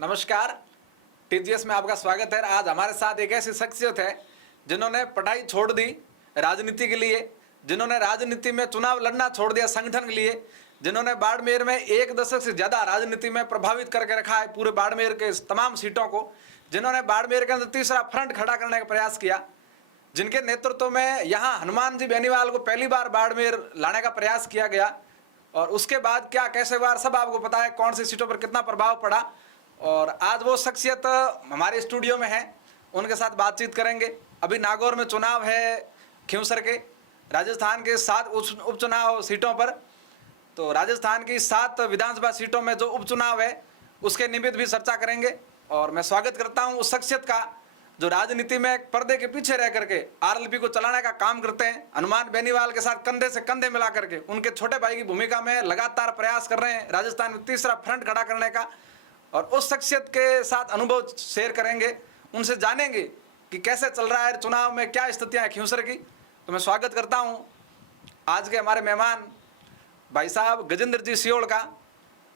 नमस्कार, टीजीएस में आपका स्वागत है। आज हमारे साथ एक ऐसी शख्सियत है जिन्होंने पढ़ाई छोड़ दी राजनीति के लिए, जिन्होंने राजनीति में चुनाव लड़ना छोड़ दिया संगठन के लिए, जिन्होंने बाड़मेर में 1 दशक से ज़्यादा राजनीति में प्रभावित करके रखा है पूरे बाड़मेर के तमाम सीटों को, जिन्होंने बाड़मेर के अंदर तीसरा फ्रंट खड़ा करने का प्रयास किया, जिनके नेतृत्व में यहाँ हनुमान जी बेनीवाल को पहली बार बाड़मेर लाने का प्रयास किया गया और उसके बाद क्या कैसे बार सब आपको पता है, कौन सी सीटों पर कितना प्रभाव पड़ा। और आज वो शख्सियत हमारे स्टूडियो में है, उनके साथ बातचीत करेंगे। अभी नागौर में चुनाव है खिंवसर के, राजस्थान के 7 उपचुनाव सीटों पर, तो राजस्थान की 7 विधानसभा सीटों में जो उपचुनाव है उसके निमित्त भी चर्चा करेंगे। और मैं स्वागत करता हूं उस शख्सियत का जो राजनीति में पर्दे के पीछे रह करके आरएलपी को चलाने का काम करते हैं, हनुमान बेनीवाल के साथ कंधे से कंधे मिला करके उनके छोटे भाई की भूमिका में लगातार प्रयास कर रहे हैं राजस्थान में तीसरा फ्रंट खड़ा करने का। और उस शख्सियत के साथ अनुभव शेयर करेंगे, उनसे जानेंगे कि कैसे चल रहा है चुनाव में, क्या स्थितियाँ हैं खिंवसर की। तो मैं स्वागत करता हूँ आज के हमारे मेहमान भाई साहब गजेंद्र जी सियोल का।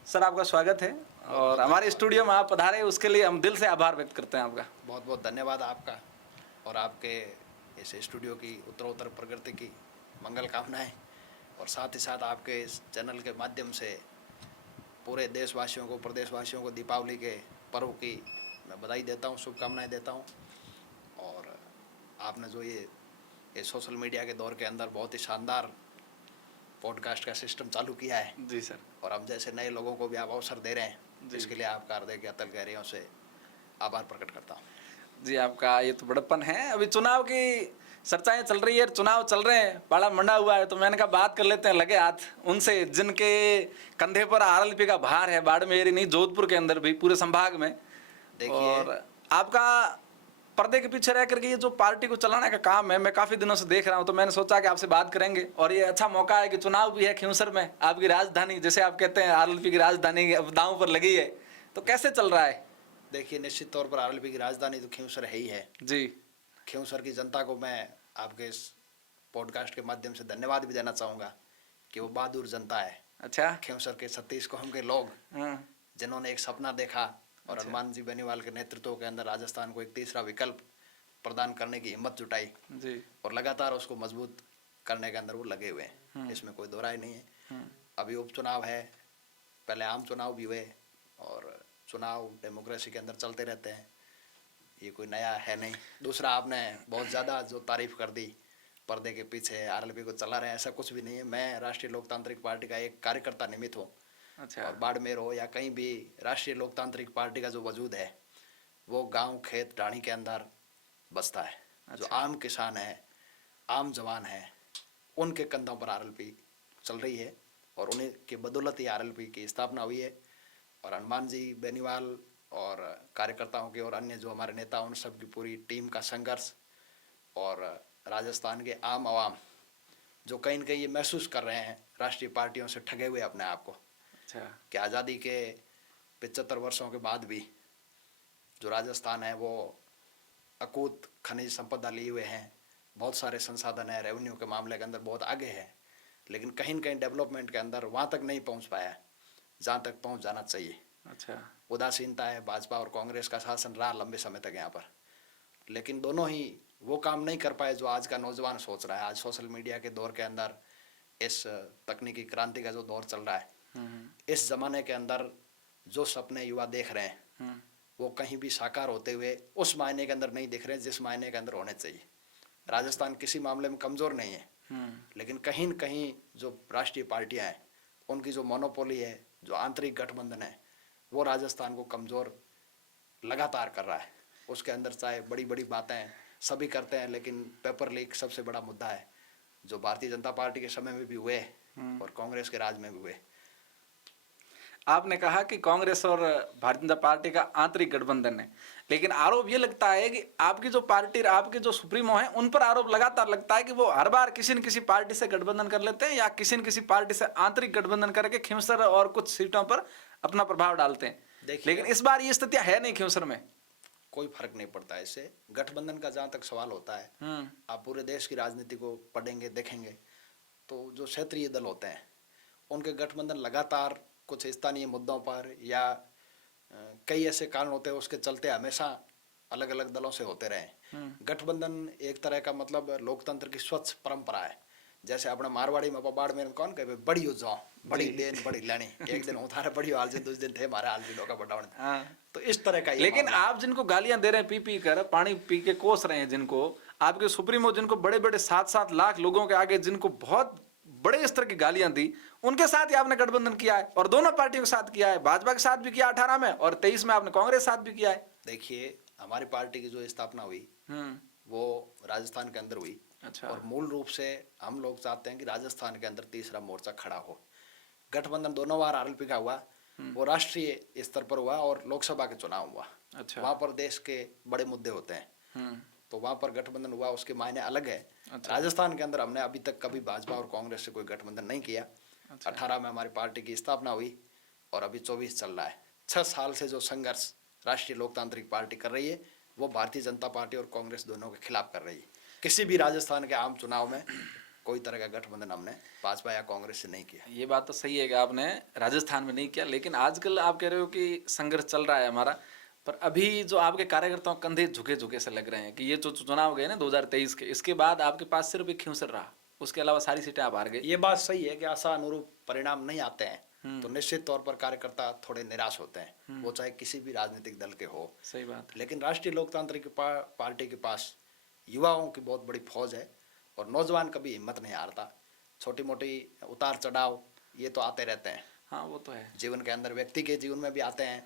सर आपका स्वागत है और हमारे स्टूडियो में आप पधारे उसके लिए हम दिल से आभार व्यक्त करते हैं आपका। बहुत बहुत धन्यवाद आपका और आपके इस स्टूडियो की उत्तरोत्तर प्रगति की मंगल कामनाएं, और साथ ही साथ आपके इस चैनल के माध्यम से पूरे देशवासियों को, प्रदेशवासियों को दीपावली के पर्व की मैं बधाई देता हूं, शुभकामनाएं देता हूं। और आपने जो ये सोशल मीडिया के दौर के अंदर बहुत ही शानदार पॉडकास्ट का सिस्टम चालू किया है जी सर, और हम जैसे नए लोगों को भी आप अवसर दे रहे हैं, इसके लिए आपका हृदय के अतल गहराइयों से आभार प्रकट करता हूँ। जी आपका ये तो बड़प्पन है। अभी चुनाव की चर्चाएं चल रही है, चुनाव चल रहे हैं, पाला मंडा हुआ है, तो मैंने कहा बात कर लेते हैं लगे हाथ उनसे जिनके कंधे पर आरएलपी का भार है, बाड़मेर नहीं जोधपुर के अंदर भी पूरे संभाग में। देखिए, और आपका पर्दे के पीछे रह करके ये जो पार्टी को चलाने का काम है मैं काफ़ी दिनों से देख रहा हूँ, तो मैंने सोचा कि आपसे बात करेंगे। और ये अच्छा मौका है कि चुनाव भी है खिंवसर में, आपकी राजधानी, जैसे आप कहते हैं आरएलपी की राजधानी अब दांव पर लगी है, तो कैसे चल रहा है? देखिए, निश्चित तौर पर आरएलपी की राजधानी तो खिंवसर है ही है जी। खिंवसर की जनता को मैं आपके इस पॉडकास्ट के माध्यम से धन्यवाद भी देना चाहूँगा कि वो बहादुर जनता है। अच्छा। खिंवसर के 36 कौम के लोग जिन्होंने एक सपना देखा और हनुमान जी बेनीवाल के नेतृत्व के अंदर राजस्थान को एक तीसरा विकल्प प्रदान करने की हिम्मत जुटाई जी, और लगातार उसको मजबूत करने के अंदर वो लगे हुए हैं, इसमें कोई दो राय नहीं है। अभी उपचुनाव है, पहले आम चुनाव भी हुए और चुनाव डेमोक्रेसी के अंदर चलते रहते हैं, ये कोई नया है नहीं। दूसरा, आपने बहुत ज़्यादा जो तारीफ कर दी पर्दे के पीछे आरएलपी को चला रहे हैं, ऐसा कुछ भी नहीं है। मैं राष्ट्रीय लोकतांत्रिक पार्टी का एक कार्यकर्ता निमित्त हूँ। अच्छा। और बाड़मेर हो या कहीं भी राष्ट्रीय लोकतांत्रिक पार्टी का जो वजूद है वो गांव, खेत, ढाणी के अंदर बसता है। अच्छा। जो आम किसान है, आम जवान है, उनके कंधों पर आरएलपी चल रही है और उन्हीं के बदौलत ही आरएलपी की स्थापना हुई है। और हनुमान जी बेनीवाल और कार्यकर्ताओं के और अन्य जो हमारे नेता, उन सब की पूरी टीम का संघर्ष और राजस्थान के आम आवाम जो कहीं न कहीं ये महसूस कर रहे हैं राष्ट्रीय पार्टियों से ठगे हुए अपने आप को। अच्छा। कि आज़ादी के 75 वर्षों के बाद भी जो राजस्थान है वो अकूत खनिज संपदा लिए हुए हैं, बहुत सारे संसाधन है, रेवेन्यू के मामले के अंदर बहुत आगे है, लेकिन कहीं न कहीं डेवलपमेंट के अंदर वहाँ तक नहीं पहुँच पाया है जहाँ तक पहुँच जाना चाहिए। अच्छा। उदासीनता है, भाजपा और कांग्रेस का शासन रहा लंबे समय तक यहाँ पर, लेकिन दोनों ही वो काम नहीं कर पाए जो आज का नौजवान सोच रहा है। आज सोशल मीडिया के दौर के अंदर, इस तकनीकी क्रांति का जो दौर चल रहा है, इस ज़माने के अंदर जो सपने युवा देख रहे हैं वो कहीं भी साकार होते हुए उस मायने के अंदर नहीं दिख रहे जिस मायने के अंदर होने चाहिए। राजस्थान किसी मामले में कमज़ोर नहीं है, लेकिन कहीं न कहीं जो राष्ट्रीय पार्टियां हैं उनकी जो मोनोपोली है, जो आंतरिक गठबंधन है, वो राजस्थान को कमज़ोर लगातार कर रहा है। उसके अंदर चाहे बड़ी बड़ी बातें सभी करते हैं, लेकिन पेपर लीक सबसे बड़ा मुद्दा है जो भारतीय जनता पार्टी के समय में भी हुए और कांग्रेस के राज में भी हुए। आपने कहा कि कांग्रेस और भारतीय जनता पार्टी का आंतरिक गठबंधन है, लेकिन आरोप ये लगता है कि आपकी जो पार्टी, आपके जो सुप्रीमो हैं, उन पर आरोप लगातार लगता है कि वो हर बार किसी न किसी पार्टी से गठबंधन कर लेते हैं या किसी न किसी पार्टी से आंतरिक गठबंधन करके खिंवसर और कुछ सीटों पर अपना प्रभाव डालते हैं। लेकिन इस बार ये स्थिति है नहीं खिंवसर में। कोई फर्क नहीं पड़ता है इससे। गठबंधन का जहाँ तक सवाल होता है, आप पूरे देश की राजनीति को पढ़ेंगे, देखेंगे तो जो क्षेत्रीय दल होते हैं उनके गठबंधन लगातार कुछ स्थानीय मुद्दों पर या कई ऐसे कारण होते हैं, उसके चलते हमेशा अलग अलग दलों से होते रहे। गठबंधन एक तरह का मतलब लोकतंत्र की स्वच्छ परंपरा है। जैसे अपने मारवाड़ी में बाड़ में कौन कहे बड़ी हो जाओ, बड़ी देन बड़ी लेनी, एक दिन उतारे बड़ी हाल से दूसरे दिन थे हमारे हाल जिलों का बटावन। तो इस तरह का ये लेकिन मामला। आप जिनको गालियां दे रहे हैं, पी कर पानी पी के कोस रहे हैं, जिनको आपके सुप्रीमो, जिनको बड़े बड़े 7-7 लाख लोगों के आगे जिनको बहुत बड़े स्तर की गालियां दी, उनके साथ ही आपने गठबंधन किया है और दोनों पार्टियों के साथ किया है। भाजपा के साथ भी किया 18 में और 23 में आपने कांग्रेस के साथ भी किया है। देखिए, हमारी पार्टी की जो स्थापना हुई वो राजस्थान के अंदर हुई। अच्छा। और मूल रूप से हम लोग चाहते हैं कि राजस्थान के अंदर तीसरा मोर्चा खड़ा हो। गठबंधन दोनों बार आरएलपी का हुआ, वो राष्ट्रीय स्तर पर हुआ और लोकसभा के चुनाव हुआ। अच्छा। वहां पर देश के बड़े मुद्दे होते हैं, तो वहां पर गठबंधन हुआ, उसके मायने अलग है। अच्छा। राजस्थान के अंदर हमने अभी तक कभी भाजपा और कांग्रेस से कोई गठबंधन नहीं किया। अच्छा। 18 में हमारी पार्टी की स्थापना हुई और अभी 24 चल रहा है। 6 साल से जो संघर्ष राष्ट्रीय लोकतांत्रिक पार्टी कर रही है, वो भारतीय जनता पार्टी और कांग्रेस दोनों के खिलाफ कर रही है। किसी भी राजस्थान के आम चुनाव में कोई तरह का गठबंधन हमने भाजपा या कांग्रेस से नहीं किया। ये बात तो सही है कि आपने राजस्थान में नहीं किया, लेकिन आजकल आप कह रहे हो कि संघर्ष चल रहा है हमारा, पर अभी जो आपके कार्यकर्ताओं कंधे झुके झुके से लग रहे हैं कि ये जो चुनाव गए ना 2023 के, इसके बाद आपके पास सिर्फ एक खिंवसर रहा, उसके अलावा सारी सीटें आप हार गए। ये बात सही है कि आशा अनुरूप परिणाम नहीं आते हैं तो निश्चित तौर पर कार्यकर्ता थोड़े निराश होते हैं, वो चाहे किसी भी राजनीतिक दल के हो। सही बात। लेकिन राष्ट्रीय लोकतांत्रिक पार्टी के पास युवाओं की बहुत बड़ी फौज है और नौजवान कभी हिम्मत नहीं हारता। छोटी मोटी उतार चढ़ाव ये तो आते रहते हैं। हाँ, वो तो है। जीवन के अंदर व्यक्ति के जीवन में भी आते हैं,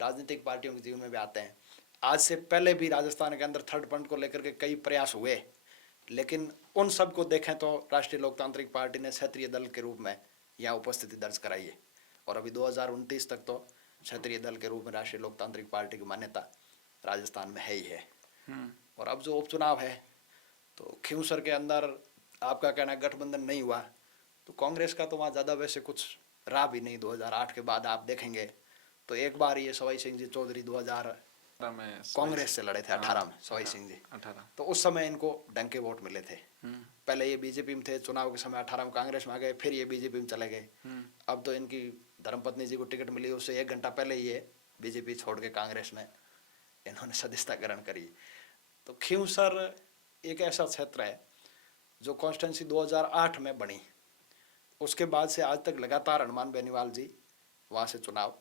राजनीतिक पार्टियों के जीवन में भी आते हैं। आज से पहले भी राजस्थान के अंदर थर्ड फ्रंट को लेकर के कई प्रयास हुए, लेकिन उन सब को देखें तो राष्ट्रीय लोकतांत्रिक पार्टी ने क्षेत्रीय दल के रूप में यहाँ उपस्थिति दर्ज कराई है और अभी 2029 तक तो क्षेत्रीय दल के रूप में राष्ट्रीय लोकतांत्रिक पार्टी की मान्यता राजस्थान में है ही है। और अब जो उपचुनाव है तो खिंवसर के अंदर आपका कहना गठबंधन नहीं हुआ, तो कांग्रेस का तो वहाँ ज़्यादा वैसे कुछ रहा भी नहीं। 2008 के बाद आप देखेंगे तो एक बार ये सवाई सिंह जी चौधरी 2000 में कांग्रेस से लड़े थे 18 में, सवाई सिंह जी 18, तो उस समय इनको डंके वोट मिले थे। पहले ये बीजेपी में थे, चुनाव के समय 18 में कांग्रेस में आ गए, फिर ये बीजेपी में चले गए। अब तो इनकी धर्मपत्नी जी को टिकट मिली, उससे 1 घंटा पहले ये बीजेपी छोड़ के कांग्रेस में इन्होंने सदस्यता ग्रहण करी। तो खिंवसर एक ऐसा क्षेत्र है जो कॉन्स्टिट्यूंसी 2008 में बनी, उसके बाद से आज तक लगातार हनुमान बेनीवाल जी वहाँ से चुनाव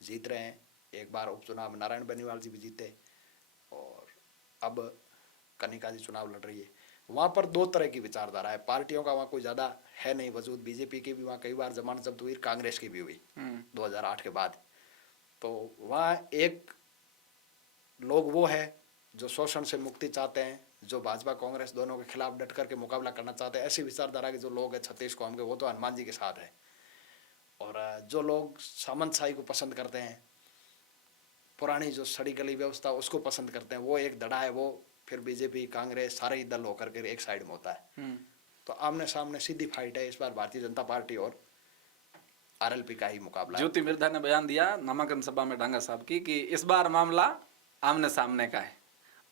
जीत रहे हैं। एक बार उपचुनाव में नारायण बेनीवाल जी भी जीते और अब कनिका जी चुनाव लड़ रही है। वहाँ पर 2 तरह की विचारधारा है, पार्टियों का वहाँ कोई ज़्यादा है नहीं वजूद। बीजेपी की भी वहाँ कई बार जमानत जब्त हुई, कांग्रेस की भी हुई 2008 के बाद। तो वहाँ एक लोग वो है जो शोषण से मुक्ति चाहते हैं, जो भाजपा कांग्रेस दोनों के खिलाफ डट करके मुकाबला करना चाहते हैं। ऐसी विचारधारा के जो लोग हैं 36 कौम के, वो तो हनुमान जी के साथ है। और जो लोग सामंतशाही को पसंद करते हैं, पुरानी जो सड़ी गली व्यवस्था उसको पसंद करते हैं, वो एक धड़ा है, वो फिर बीजेपी कांग्रेस सारे ही दल होकर के एक साइड में होता है। तो आमने सामने सीधी फाइट है इस बार भारतीय जनता पार्टी और आरएलपी का ही मुकाबला। ज्योति मिर्धा ने बयान दिया नामांकन सभा में डांगा साहब की कि इस बार मामला आमने सामने का है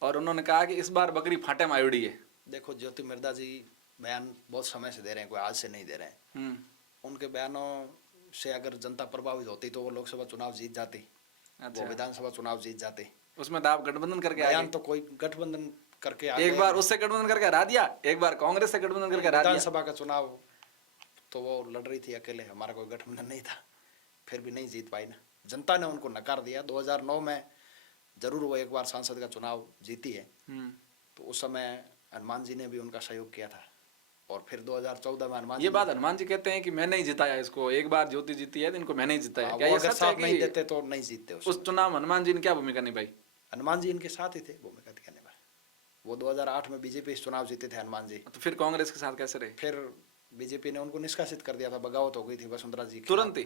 और उन्होंने कहा कि इस बार बकरी फाटे में आयोड़ी है। देखो, ज्योति मिर्धा जी बयान बहुत समय से दे रहे हैं, कोई आज से नहीं दे रहे हैं। उनके बयानों से अगर जनता प्रभावित होती तो वो लोकसभा चुनाव जीत जाती। अच्छा। वो विधानसभा चुनाव जीत जाते। उसमें तो आप गठबंधन करके बयान तो कोई गठबंधन करके एक बार उससे गठबंधन करके हरा दिया, एक बार कांग्रेस से गठबंधन करके हरा दिया। विधानसभा का चुनाव तो वो लड़ रही थी अकेले, हमारा कोई गठबंधन नहीं था, फिर भी नहीं जीत पाई ना, जनता ने उनको नकार दिया। 2009 में जरूर वो एक बार सांसद का चुनाव जीती है, तो उस समय हनुमान जी ने भी उनका सहयोग किया था। और फिर 2014 में हनुमान ये बात हनुमान जी कहते हैं कि मैं नहीं जिताया इसको, एक बार ज्योति जीती है तो इनको मैं नहीं जिताया। क्या ये सच है कि नहीं देते तो नहीं जीतते उस चुनाव हनुमान जी ने क्या भूमिका निभाई? हनुमान जी इनके साथ ही थे, भूमिका क्या निभाई। वो 2008 में बीजेपी चुनाव जीते थे हनुमान जी, तो फिर कांग्रेस के साथ कैसे रहे? फिर बीजेपी ने उनको निष्कासित कर दिया था, बगावत हो गई थी वसुंधरा जी, तुरंत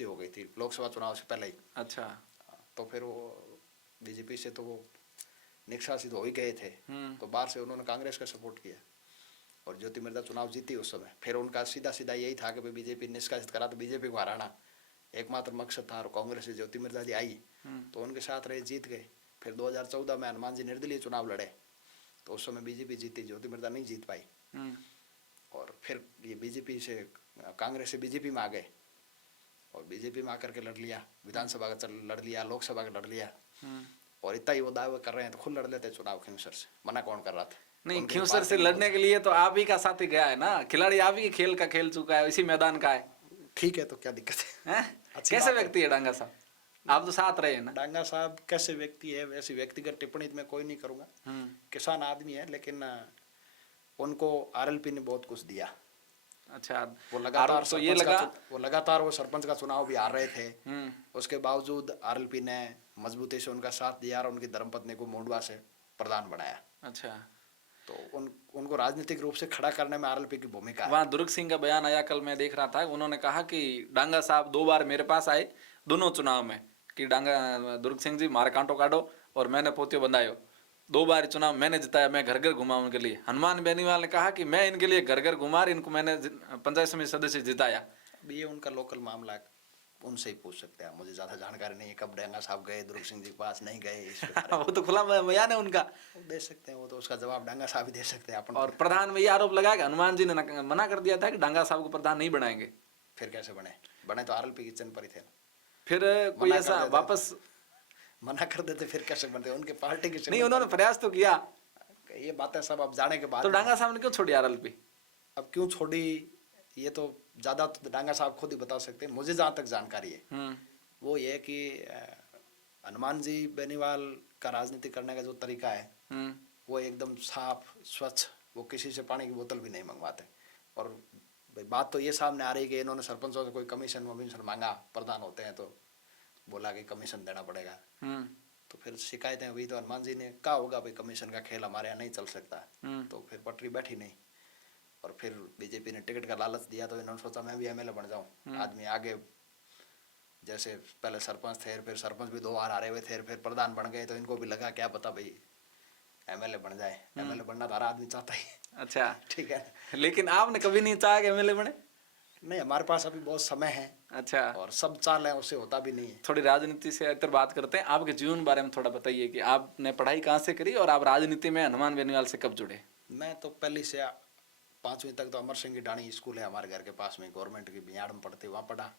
ही हो गई थी लोकसभा चुनाव से पहले ही। अच्छा। तो फिर वो बीजेपी से तो वो निष्कासित हो ही गए थे, तो बाहर से उन्होंने कांग्रेस का सपोर्ट किया और ज्योति मिर्धा चुनाव जीती उस समय। फिर उनका सीधा सीधा यही था कि बीजेपी निष्कासित करा तो बीजेपी को हराना एकमात्र मकसद था। और कांग्रेस से ज्योति मिर्धा जी आई तो उनके साथ रहे, जीत गए। फिर 2014 में हनुमान जी निर्दलीय चुनाव लड़े तो उस समय बीजेपी जीती, ज्योति मिर्धा नहीं जीत पाई। और फिर ये बीजेपी से कांग्रेस से बीजेपी में आ गए और बीजेपी में आकर के लड़ लिया, विधानसभा का लड़ लिया, लोकसभा का लड़ लिया। हम्म। और इतना ही वो दावे कर रहे हैं तो खुद लड़ लेते चुनाव खींवसर से, मना कौन कर रहा था? नहीं, उनकी खींवसर पार्टी से ने लड़ने पूछा। के लिए तो आप ही का साथी गया है ना, खिलाड़ी आप ही खेल का खेल चुका है, इसी मैदान का है। ठीक है, तो क्या दिक्कत है? हैं? अच्छी कैसे बात है। व्यक्ति है डांगा साहब? आप तो साथ रहे हैं ना। डांगा साहब कैसे व्यक्ति है, वैसी व्यक्तिगत टिप्पणी मैं कोई नहीं करूंगा। किसान आदमी है, लेकिन उनको आरएलपी ने बहुत कुछ दिया। अच्छा, वो लगातार आरोप तो ये लगा। वो सरपंच का चुनाव भी हार रहे थे, उसके बावजूद आरएलपी ने मजबूती से उनका साथ दिया और उनकी धर्मपत्नी को मोडवा से प्रधान बनाया। अच्छा, तो उनको राजनीतिक रूप से खड़ा करने में आरएलपी की भूमिका है। वहाँ दुर्ग सिंह का बयान आया, कल मैं देख रहा था, उन्होंने कहा कि डांगा साहब 2 बार मेरे पास आए दोनों चुनाव में कि डांगा दुर्ग सिंह जी मार कांटो काटो, और मैंने पोतियो बंधायो। 2 बार चुनाव मैंने जिताया, मैं घर घर घुमा उनके लिए। हनुमान बेनीवाल ने कहा कि मैं इनके लिए घर घर घुमा, इनको मैंने पंचायत समिति सदस्य जिताया। अब ये उनका लोकल मामला है, उनसे ही पूछ सकते हैं, मुझे ज्यादा जानकारी नहीं है कब डांगा साहब गए दुर्ग सिंह जी के पास, नहीं गए इस पे वो तो खुला बयान है उनका, वो दे सकते हैं, वो तो उसका जवाब डांगा साहब ही दे सकते हैं अपन। और प्रधान में ये आरोप लगाया कि हनुमान जी ने मना कर दिया था कि डांगा साहब को प्रधान नहीं बनाएंगे। फिर कैसे बने तो आरएलपी के चिन्ह पर ही थे ना। फिर कोई ऐसा वापस मना कर देते फिर कैसे बनते, उनके पार्टी के चिन्ह नहीं, उन्होंने प्रयास तो किया। ये बातें सब अब जाने के बाद तो डांगा साहब ने क्यों छोड़ी आरएलपी? अब क्यों छोड़ी ये तो ज्यादा तो डांगा साहब खुद ही बता सकते हैं। मुझे जहाँ तक जानकारी है वो ये कि हनुमान जी बेनीवाल का राजनीति करने का जो तरीका है वो एकदम साफ स्वच्छ, वो किसी से पानी की बोतल भी नहीं मंगवाते। और भाई बात तो ये सामने आ रही है कि इन्होंने सरपंचों से कोई कमीशन वमीशन मांगा, प्रधान होते हैं तो बोला कि कमीशन देना पड़ेगा। तो फिर शिकायतें हुई तो हनुमान जी ने कहा होगा भाई कमीशन का खेल हमारे यहाँ नहीं चल सकता, तो फिर पटरी बैठी नहीं। और फिर बीजेपी ने टिकट का लालच दिया तो इन्होंने सोचा मैं भी एमएलए बन जाऊं। आदमी आगे जैसे पहले सरपंच थे, फिर सरपंच भी 2 बार हारे हुए थे, फिर प्रधान बन गए, तो इनको भी लगा क्या पता भाई एमएलए बन जाए। एमएलए बनना तो हर आदमी चाहता ही। अच्छा, ठीक है, लेकिन आपने कभी नहीं चाहा कि एमएलए बने? नहीं, हमारे पास अभी बहुत समय है। अच्छा, और सब चाल है उससे होता भी नहीं है। थोड़ी राजनीति से इतर बात करते हैं। आपके जीवन बारे में थोड़ा बताइए कि आपने पढ़ाई कहाँ से करी और आप राजनीति में हनुमान बेनीवाल से कब जुड़े? मैं तो पहली से 5वीं तक तो अमर सिंह की डाणी स्कूल है हमारे घर के पास में, गवर्नमेंट की बिहाड़ में पढ़ते, वहाँ पढ़ा।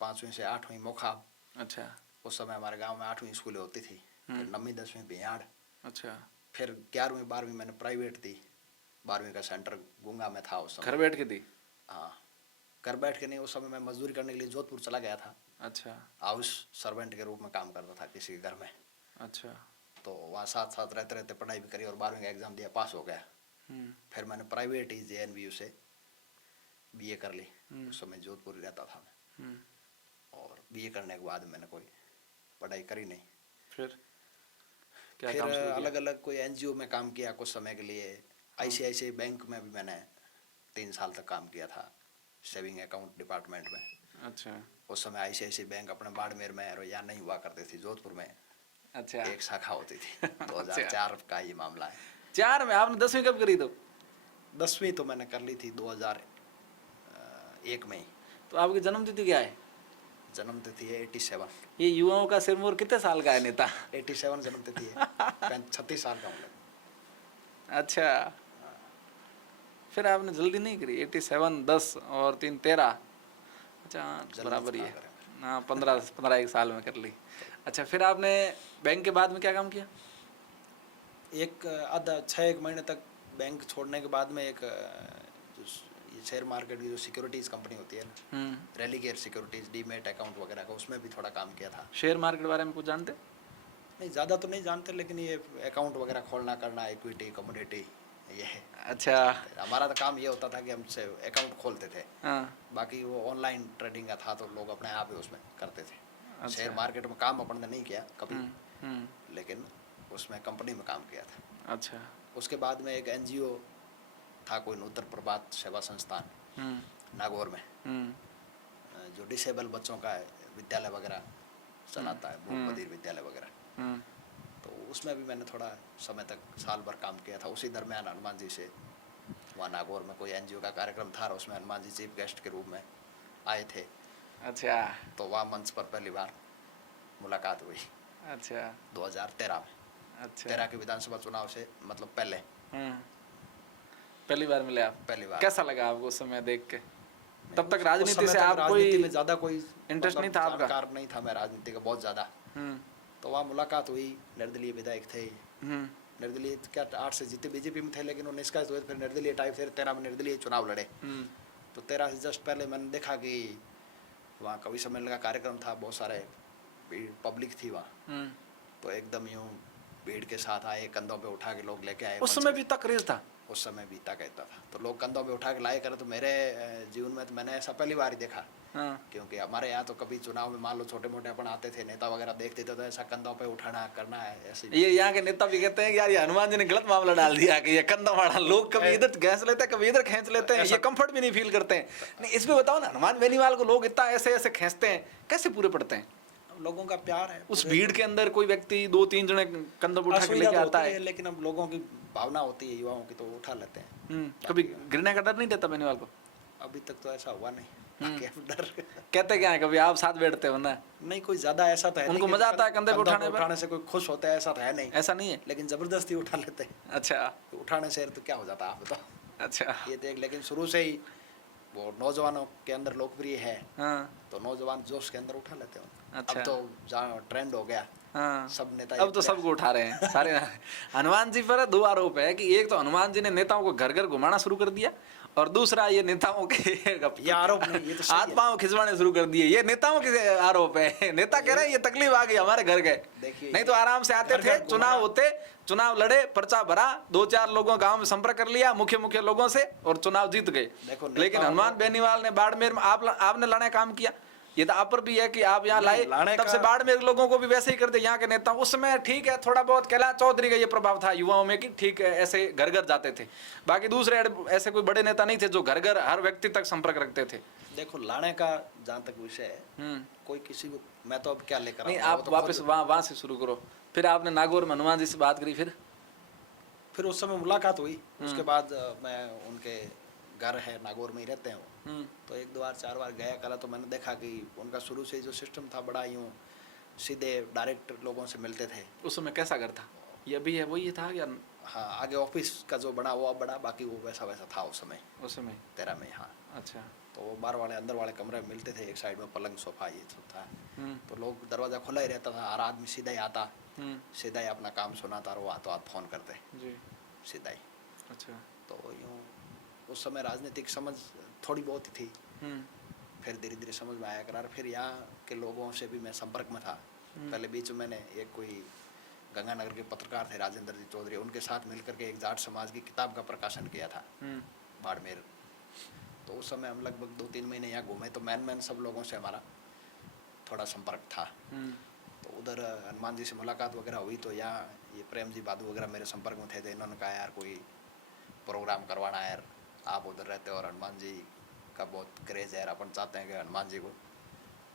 5वीं से 8वीं मोखाब। अच्छा, उस समय हमारे गांव में 8वीं स्कूलें होती थी। फिर 9वीं 10वीं बिहाड़। अच्छा, फिर 11वीं 12वीं मैंने प्राइवेट दी। 12वीं का सेंटर गुंगा में था उस समय। घर बैठ के दी? हाँ, घर बैठ के नहीं, उस समय मैं मजदूरी करने के लिए जोधपुर चला गया था। अच्छा, हाउस सर्वेंट के रूप में काम करता था किसी के घर में। अच्छा, तो वहाँ साथ साथ रहते रहते पढ़ाई भी करी और 12वीं का एग्जाम दिया, पास हो गया। फिर मैंने प्राइवेट ही जेएनवीयू से बीए कर ली। उस समय जोधपुर ही रहता था मैं। और बीए करने के बाद मैंने कोई पढ़ाई करी नहीं। फिर क्या फिर काम शुरू किया? अलग अलग कोई एनजीओ में काम किया कुछ समय के लिए। आईसीआईसीआई बैंक में भी मैंने 3 साल तक काम किया था, सेविंग अकाउंट डिपार्टमेंट में। अच्छा, उस समय आईसीआईसीआई बैंक अपने बाड़मेर में और यहाँ नहीं हुआ करती थी, जोधपुर में अच्छा, एक शाखा होती थी। 2004 का ये मामला है। 4 में आपने 10वीं कब करी? तो 10वीं तो मैंने कर ली थी 2001 में ही। तो आपकी जन्म तिथि क्या है? जन्म तिथि है 87। ये युवाओं का सिरमौर कितने साल का है नेता? 87 जन्म तिथि है। 36 साल का हूँ। अच्छा, फिर आपने जल्दी नहीं करी? 87 10 और 3 13। अच्छा, बराबर ही है। हाँ, 15 एक साल में कर ली। अच्छा, फिर आपने बैंक के बाद में क्या काम किया? एक आधा 6 महीने तक बैंक छोड़ने के बाद में एक जो ये शेयर मार्केट की जो सिक्योरिटीज कंपनी होती है ना, रेलिगेयर सिक्योरिटीज, डीमेट अकाउंट वगैरह का, उसमें भी थोड़ा काम किया था। शेयर मार्केट बारे में कुछ जानते? नहीं, ज़्यादा तो नहीं जानते, लेकिन ये अकाउंट वगैरह खोलना करना, इक्विटी कमोडिटी, ये है। अच्छा, हमारा तो काम ये होता था कि हम से अकाउंट खोलते थे। हाँ, बाकी वो ऑनलाइन ट्रेडिंग का था तो लोग अपने आप ही उसमें करते थे। अच्छा। शेयर मार्केट में काम अपन ने नहीं किया कभी, लेकिन उसमें कंपनी में काम किया था। अच्छा, उसके बाद में एक एनजीओ था कोई नूतन प्रभात सेवा संस्थान नागौर में, जो डिसेबल बच्चों का विद्यालय वगैरह चलाता है, भूख बधिर विद्यालय वगैरह। तो उसमें भी मैंने थोड़ा समय तक साल भर काम किया था। उसी दरमियान हनुमान जी से वहाँ नागौर में कोई एनजीओ का कार्यक्रम था और उसमें हनुमान जी चीफ गेस्ट के रूप में आए थे। अच्छा, तो वहाँ मंच पर पहली बार मुलाकात हुई। अच्छा, 2013 में। अच्छा, 13 के विधानसभा चुनाव से मतलब पहले पहली बार मिले आप? पहली बार। कैसा लगा आपको उस समय देख के? तब तक उस राजनीति समय से तक आप राजनीति कोई में ज्यादा कोई इंटरेस्ट नहीं था आपका? जानकार नहीं था मैं राजनीति का बहुत ज्यादा। तो वहाँ मुलाकात हुई, निर्दलीय विधायक थे, निर्दलीय क्या 8 से जीते बीजेपी में थे, लेकिन वो निष्कासित हुए, फिर निर्दलीय टाइप, फिर 13 में निर्दलीय चुनाव लड़े। तो 13 से जस्ट पहले मैंने देखा कि वहाँ कवि सम्मेलन का कार्यक्रम था, बहुत सारे पब्लिक थी वहाँ, तो एकदम यूँ भीड़ के साथ आए, कंधों पे उठा के लोग लेके आए। उस समय भी तक क्रेज था? उस समय भी इतना कहता था, तो लोग कंधों पे उठा के लाए करे। तो मेरे जीवन में तो मैंने ऐसा पहली बार ही देखा। क्योंकि हमारे यहाँ तो कभी चुनाव में मान लो छोटे मोटे अपन आते थे, नेता वगैरह देखते थे, तो ऐसा कंधों पे उठाना करना है ऐसे। ये यहाँ के नेता भी कहते हैं कि यार ये हनुमान जी ने गलत मामला डाल दिया कि ये कंधा मारा, लोग कभी इधर खींच लेते हैं, कभी इधर खींच लेते हैं, ये कंफर्ट भी नहीं फील करते हैं। नहीं, इसमें बताओ ना, हनुमान बेनीवाल को लोग इतना ऐसे ऐसे खींचते हैं, कैसे पूरे पड़ते हैं? लोगों का प्यार है। उस भीड़ के अंदर कोई व्यक्ति 2-3 जने कंधों पर उठा के लेके आता है, लेकिन अब लोगों की भावना होती है, युवाओं की, तो उठा लेते हैं। कभी गिरने का डर नहीं रहता बेनीवाल को? अभी तक तो ऐसा हुआ नहीं। डर कहते क्या है, कभी आप साथ बैठते हो ना? नहीं, कोई ज्यादा ऐसा तो है उनको मजा आता है कंधे पे उठाने से, कोई खुश होता है ऐसा तो है नहीं। ऐसा नहीं है, लेकिन जबरदस्ती उठा लेते हैं। अच्छा, उठाने से तो क्या हो जाता है आप बताओ। अच्छा, ये देख, लेकिन शुरू से ही वो नौजवानों के अंदर लोकप्रिय है। तो नौजवान जोश के अंदर उठा लेते हैं। अच्छा। अब तो ट्रेंड हो गया, सब नेता अब तो सबको उठा रहे हैं सारे। हनुमान जी पर 2 आरोप है कि एक तो हनुमान जी ने नेताओं को घर घर घुमाना शुरू कर दिया, और दूसरा ये नेताओं के ये आरोप नहीं, ये तो हाथ पांव खिंचवाने शुरू कर दिए। ये नेताओं के आरोप है। नेता कह रहे हैं ये तकलीफ आ गई, हमारे घर गए, नहीं तो आराम से आते थे, चुनाव होते, चुनाव लड़े, पर्चा भरा, 2-4 लोगों गांव में संपर्क कर लिया मुख्य लोगों से, और चुनाव जीत गए। लेकिन हनुमान बेनीवाल ने बाड़मेर में आपने लड़ाई काम किया, ये तो आप पर भी है कि आप यहाँ लाए, तब से बाड़मेर लोगों को भी वैसे ही करते यहाँ के नेता। उस समय ठीक है, थोड़ा बहुत कैलाश चौधरी का ये प्रभाव था युवाओं में कि ठीक है ऐसे घर घर जाते थे, बाकी दूसरे ऐसे कोई बड़े नेता नहीं थे जो घर घर हर व्यक्ति तक संपर्क रखते थे। देखो, लाने का जहाँ तक विषय है, कोई किसी को, मैं तो अब क्या लेकर नहीं, आप वापस वहाँ से शुरू करो। फिर आपने नागौर में हनुमान जी से बात करी, फिर उस समय मुलाकात हुई। उसके बाद मैं उनके घर है नागौर में ही रहते हैं वो, तो 1-2 बार 4 बार गया करा। तो मैंने देखा कि उनका शुरू से जो सिस्टम था बड़ा यूँ सीधे डायरेक्ट लोगों से मिलते थे। उस समय कैसा घर था? ये भी है वही था क्या? हाँ, आगे ऑफिस का जो बड़ा वो अब बड़ा, बाकी वो वैसा था उस समय 13 में। हाँ, अच्छा। तो वो बाहर वाले अंदर वाले कमरे में मिलते थे, एक साइड में पलंग सोफा ये सब था। तो लोग, दरवाजा खुला ही रहता था, हर आदमी सीधा ही आता, सीधा ही अपना काम सुनाता, और वो हाथों हाथ फोन करते सीधा ही। अच्छा। तो यूँ उस समय राजनीतिक समझ थोड़ी बहुत ही थी, फिर धीरे धीरे समझ में आया करार। फिर यहाँ के लोगों से भी मैं संपर्क में था। पहले बीच में मैंने एक कोई गंगानगर के पत्रकार थे राजेंद्र जी चौधरी, उनके साथ मिलकर के एक जाट समाज की किताब का प्रकाशन किया था बाड़मेर। तो उस समय हम लगभग 2-3 महीने यहाँ घूमे, तो मैन सब लोगों से हमारा थोड़ा संपर्क था। तो उधर हनुमान जी से मुलाकात वगैरह हुई, तो यहाँ ये प्रेम जी बादू वगैरह मेरे संपर्क में थे। तो इन्होंने कहा यार कोई प्रोग्राम करवाना है यार, आप उधर रहते हो और हनुमान जी का बहुत क्रेज है यार, अपन चाहते हैं कि हनुमान जी को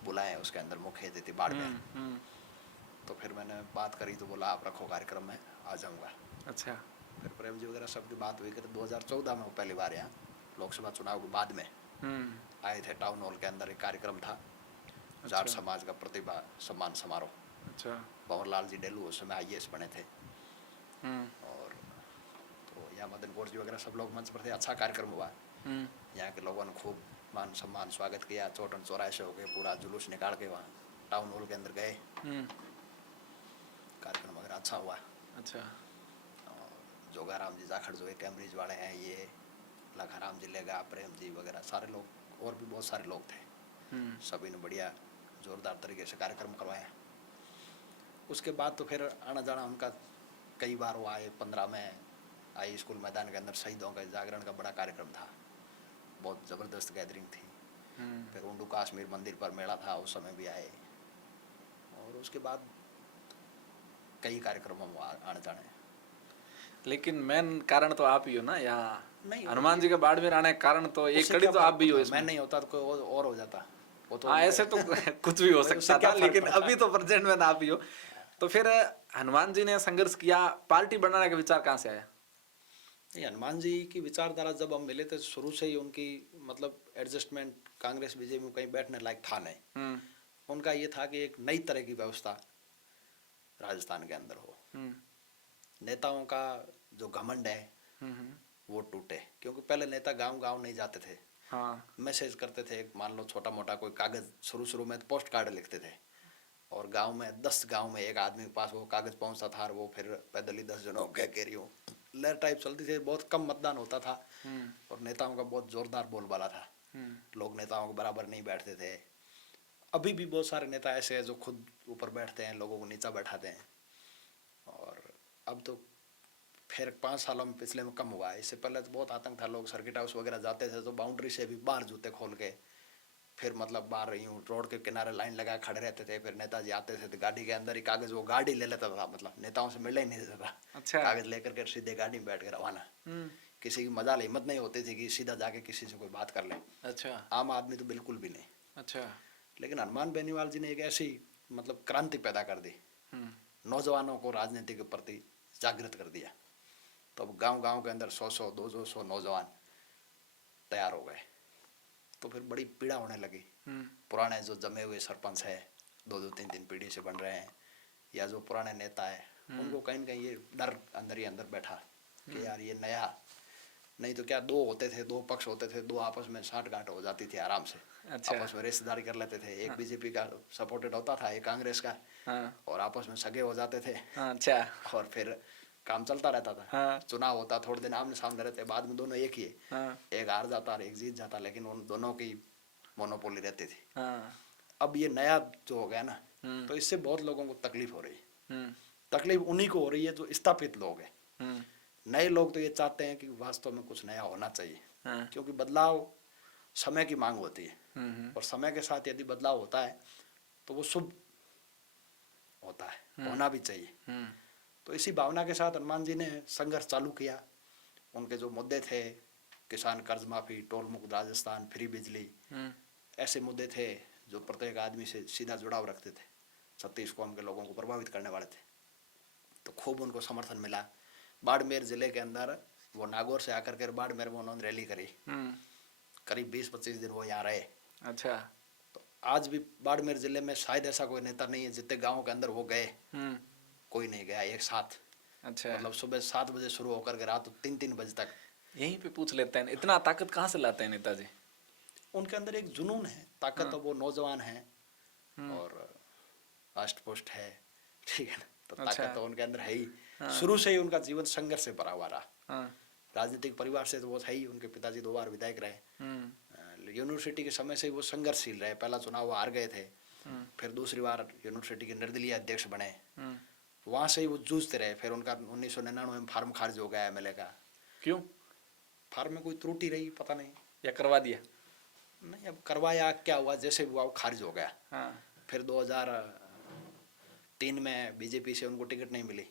बुलाएं उसके अंदर मुख्य अतिथि बाड़मेर। तो फिर मैंने बात करी, तो बोला आप रखो कार्यक्रम में आ जाऊँगा। अच्छा। फिर प्रेम जी वगैरह सबकी बात हुई कि 2014 में वो पहली बार यहाँ लोकसभा चुनाव के बाद में आए थे। टाउन हॉल के अंदर एक कार्यक्रम था, जाट समाज का प्रतिभा सम्मान समारोह। अच्छा। भंवरलाल जी डेलू उस समय IAS बने थे, और तो यहाँ मदन गौर जी वगैरह सब लोग मंच पर थे। अच्छा कार्यक्रम हुआ, यहाँ के लोगों ने खूब मान सम्मान स्वागत किया। चौटन चौराहे से होके पूरा जुलूस निकाल के वहाँ टाउन हॉल के अंदर गए, कार्यक्रम वगैरह अच्छा हुआ। अच्छा। जोगाराम जी जाखड़ जो है कैम्ब्रिज वाले हैं, ये लखाराम जी लेगा, प्रेम जी वगैरह सारे लोग, और भी बहुत सारे लोग थे। सभी ने बढ़िया जोरदार तरीके से कार्यक्रम करवाया। उसके बाद तो फिर आना जाना उनका कई बार वो आए। 15 में आई स्कूल मैदान के अंदर शहीदों का जागरण का बड़ा कार्यक्रम था, बहुत ज़बरदस्त गैदरिंग थी। फिर उंडू कश्मीर मंदिर पर मेला था, उस समय भी आए। और उसके बाद कई कार्यक्रमों में आने जाने। लेकिन मेन कारण तो आप ही हो ना यहाँ, नहीं, हनुमान जी के बाड़मेर आने का कारण तो एक कड़ी तो आप भी हो इसमें। मैं नहीं होता तो कोई और हो जाता वो तो। हाँ, ऐसे तो कुछ भी हो सकता था, लेकिन अभी तो प्रेजेंट में आप ही हो। तो फिर हनुमान जी ने संघर्ष किया, पार्टी बनाने का विचार कहाँ से आया? हनुमान जी की विचारधारा जब हम मिले थे, शुरू से ही उनकी मतलब एडजस्टमेंट कांग्रेस बीजेपी में कहीं बैठने लायक था नहीं। उनका ये था कि एक नई तरह की व्यवस्था राजस्थान के अंदर हो, नेताओं का जो घमंड है वो टूटे। क्योंकि पहले नेता गांव गांव नहीं जाते थे, हाँ मैसेज करते थे, मान लो छोटा मोटा कोई कागज, शुरू में तो पोस्ट कार्ड लिखते थे, और गांव में 10 गांव में एक आदमी के पास वो कागज पहुंचता था, और वो फिर पैदल ही 10 जनों कह के रही हूँ लहर टाइप चलती थी। बहुत कम मतदान होता था, और नेताओं का बहुत जोरदार बोलबाला था। लोग नेताओं के बराबर नहीं बैठते थे। अभी भी बहुत सारे नेता ऐसे हैं जो खुद ऊपर बैठते हैं, लोगों को नीचा बैठाते हैं। और अब तो फिर 5 सालों में पिछले में कम हुआ है। इससे पहले तो बहुत आतंक था, लोग सर्किट हाउस वगैरह जाते थे तो बाउंड्री से भी बाहर जूते खोल के, फिर मतलब बाहर यूँ रोड के किनारे लाइन लगा खड़े रहते थे। फिर नेताजी आते थे तो गाड़ी के अंदर ही कागज, वो गाड़ी ले लेता था, मतलब नेताओं से मिलने ही नहीं देता था। अच्छा। कागज लेकर के सीधे गाड़ी में बैठ के रवाना। किसी की मजाल हिम्मत नहीं होती थी कि सीधा जाके किसी से कोई बात कर ले। अच्छा। आम आदमी तो बिल्कुल भी नहीं। अच्छा। लेकिन हनुमान बेनीवाल जी ने एक ऐसी मतलब क्रांति पैदा कर दी, नौजवानों को राजनीति के प्रति जागृत कर दिया। तो अब गांव गांव के अंदर 100-100 200 नौजवान तैयार हो गए। तो फिर बड़ी पीड़ा होने लगी। पुराने जो जमे हुए सरपंच है, 2-2 3-3 पीढ़ी से बन रहे हैं, या जो पुराने नेता है, उनको कहीं न कहीं ये डर अंदर ही अंदर बैठा कि यार ये नया, नहीं तो क्या 2 होते थे, 2 पक्ष होते थे, 2 आपस में साठ-गांठ हो जाती थी आराम से। अच्छा। आपस में रिश्तेदारी कर लेते थे। एक बीजेपी का सपोर्टेड होता था, एक कांग्रेस का, और आपस में सगे हो जाते थे। अच्छा। और फिर काम चलता रहता था। चुनाव होता, थोड़े दिन आमने सामने रहते, बाद में दोनों एक ही है। एक हार जाता और एक जीत जाता, लेकिन उन दोनों की मोनोपोली रहती थी। अब ये नया जो हो गया ना, तो इससे बहुत लोगों को तकलीफ हो रही है। तकलीफ उन्हीं को हो रही है जो स्थापित लोग हैं। नए लोग तो ये चाहते हैं कि वास्तव में कुछ नया होना चाहिए, क्योंकि बदलाव समय की मांग होती है, और समय के साथ यदि बदलाव होता है तो वो शुभ होता है, होना भी चाहिए। तो इसी भावना के साथ हनुमान जी ने संघर्ष चालू किया। उनके जो मुद्दे थे, किसान कर्ज माफी, टोल मुक्त राजस्थान, फ्री बिजली, ऐसे मुद्दे थे जो प्रत्येक आदमी से सीधा जुड़ाव रखते थे, 36 कौम के लोगों को प्रभावित करने वाले थे। तो खूब उनको समर्थन मिला। बाड़मेर जिले के अंदर वो नागौर से आकर के बाड़मेर में उन्होंने रैली करी। करीब 20-25 दिन वो यहाँ रहे। अच्छा। तो आज भी बाड़मेर जिले में शायद ऐसा कोई नेता नहीं है, जितने गाँव के अंदर वो गए, कोई नहीं गया एक साथ। अच्छा। मतलब सुबह 7 बजे शुरू होकर के रात 3-3 बजे तक। यहीं पे पूछ लेते हैं, इतना ताकत कहाँ से लाते हैं नेताजी? उनके अंदर एक जुनून है, ताकत। तो वो नौजवान है और अष्टपुष्ट है, ठीक है ना, तो ताकत तो उनके अंदर है ही। शुरू से ही उनका जीवन संघर्ष से भरा हुआ रहा। राजनीतिक परिवार से तो वो है ही, उनके पिताजी 2 बार विधायक रहे। यूनिवर्सिटी के समय से वो संघर्षशील रहे। पहला चुनाव वो हार गए थे, फिर दूसरी बार यूनिवर्सिटी के निर्दलीय अध्यक्ष बने, वहां से ही वो जूझते रहे। फिर उनका 1999 में फार्म खारिज हो गया एमएलए का। क्यों? फार्म में कोई त्रुटि रही, पता नहीं, या करवा दिया? नहीं, अब करवाया क्या हुआ, जैसे हुआ वो खारिज हो गया। फिर 2003 में बीजेपी से उनको टिकट नहीं मिली।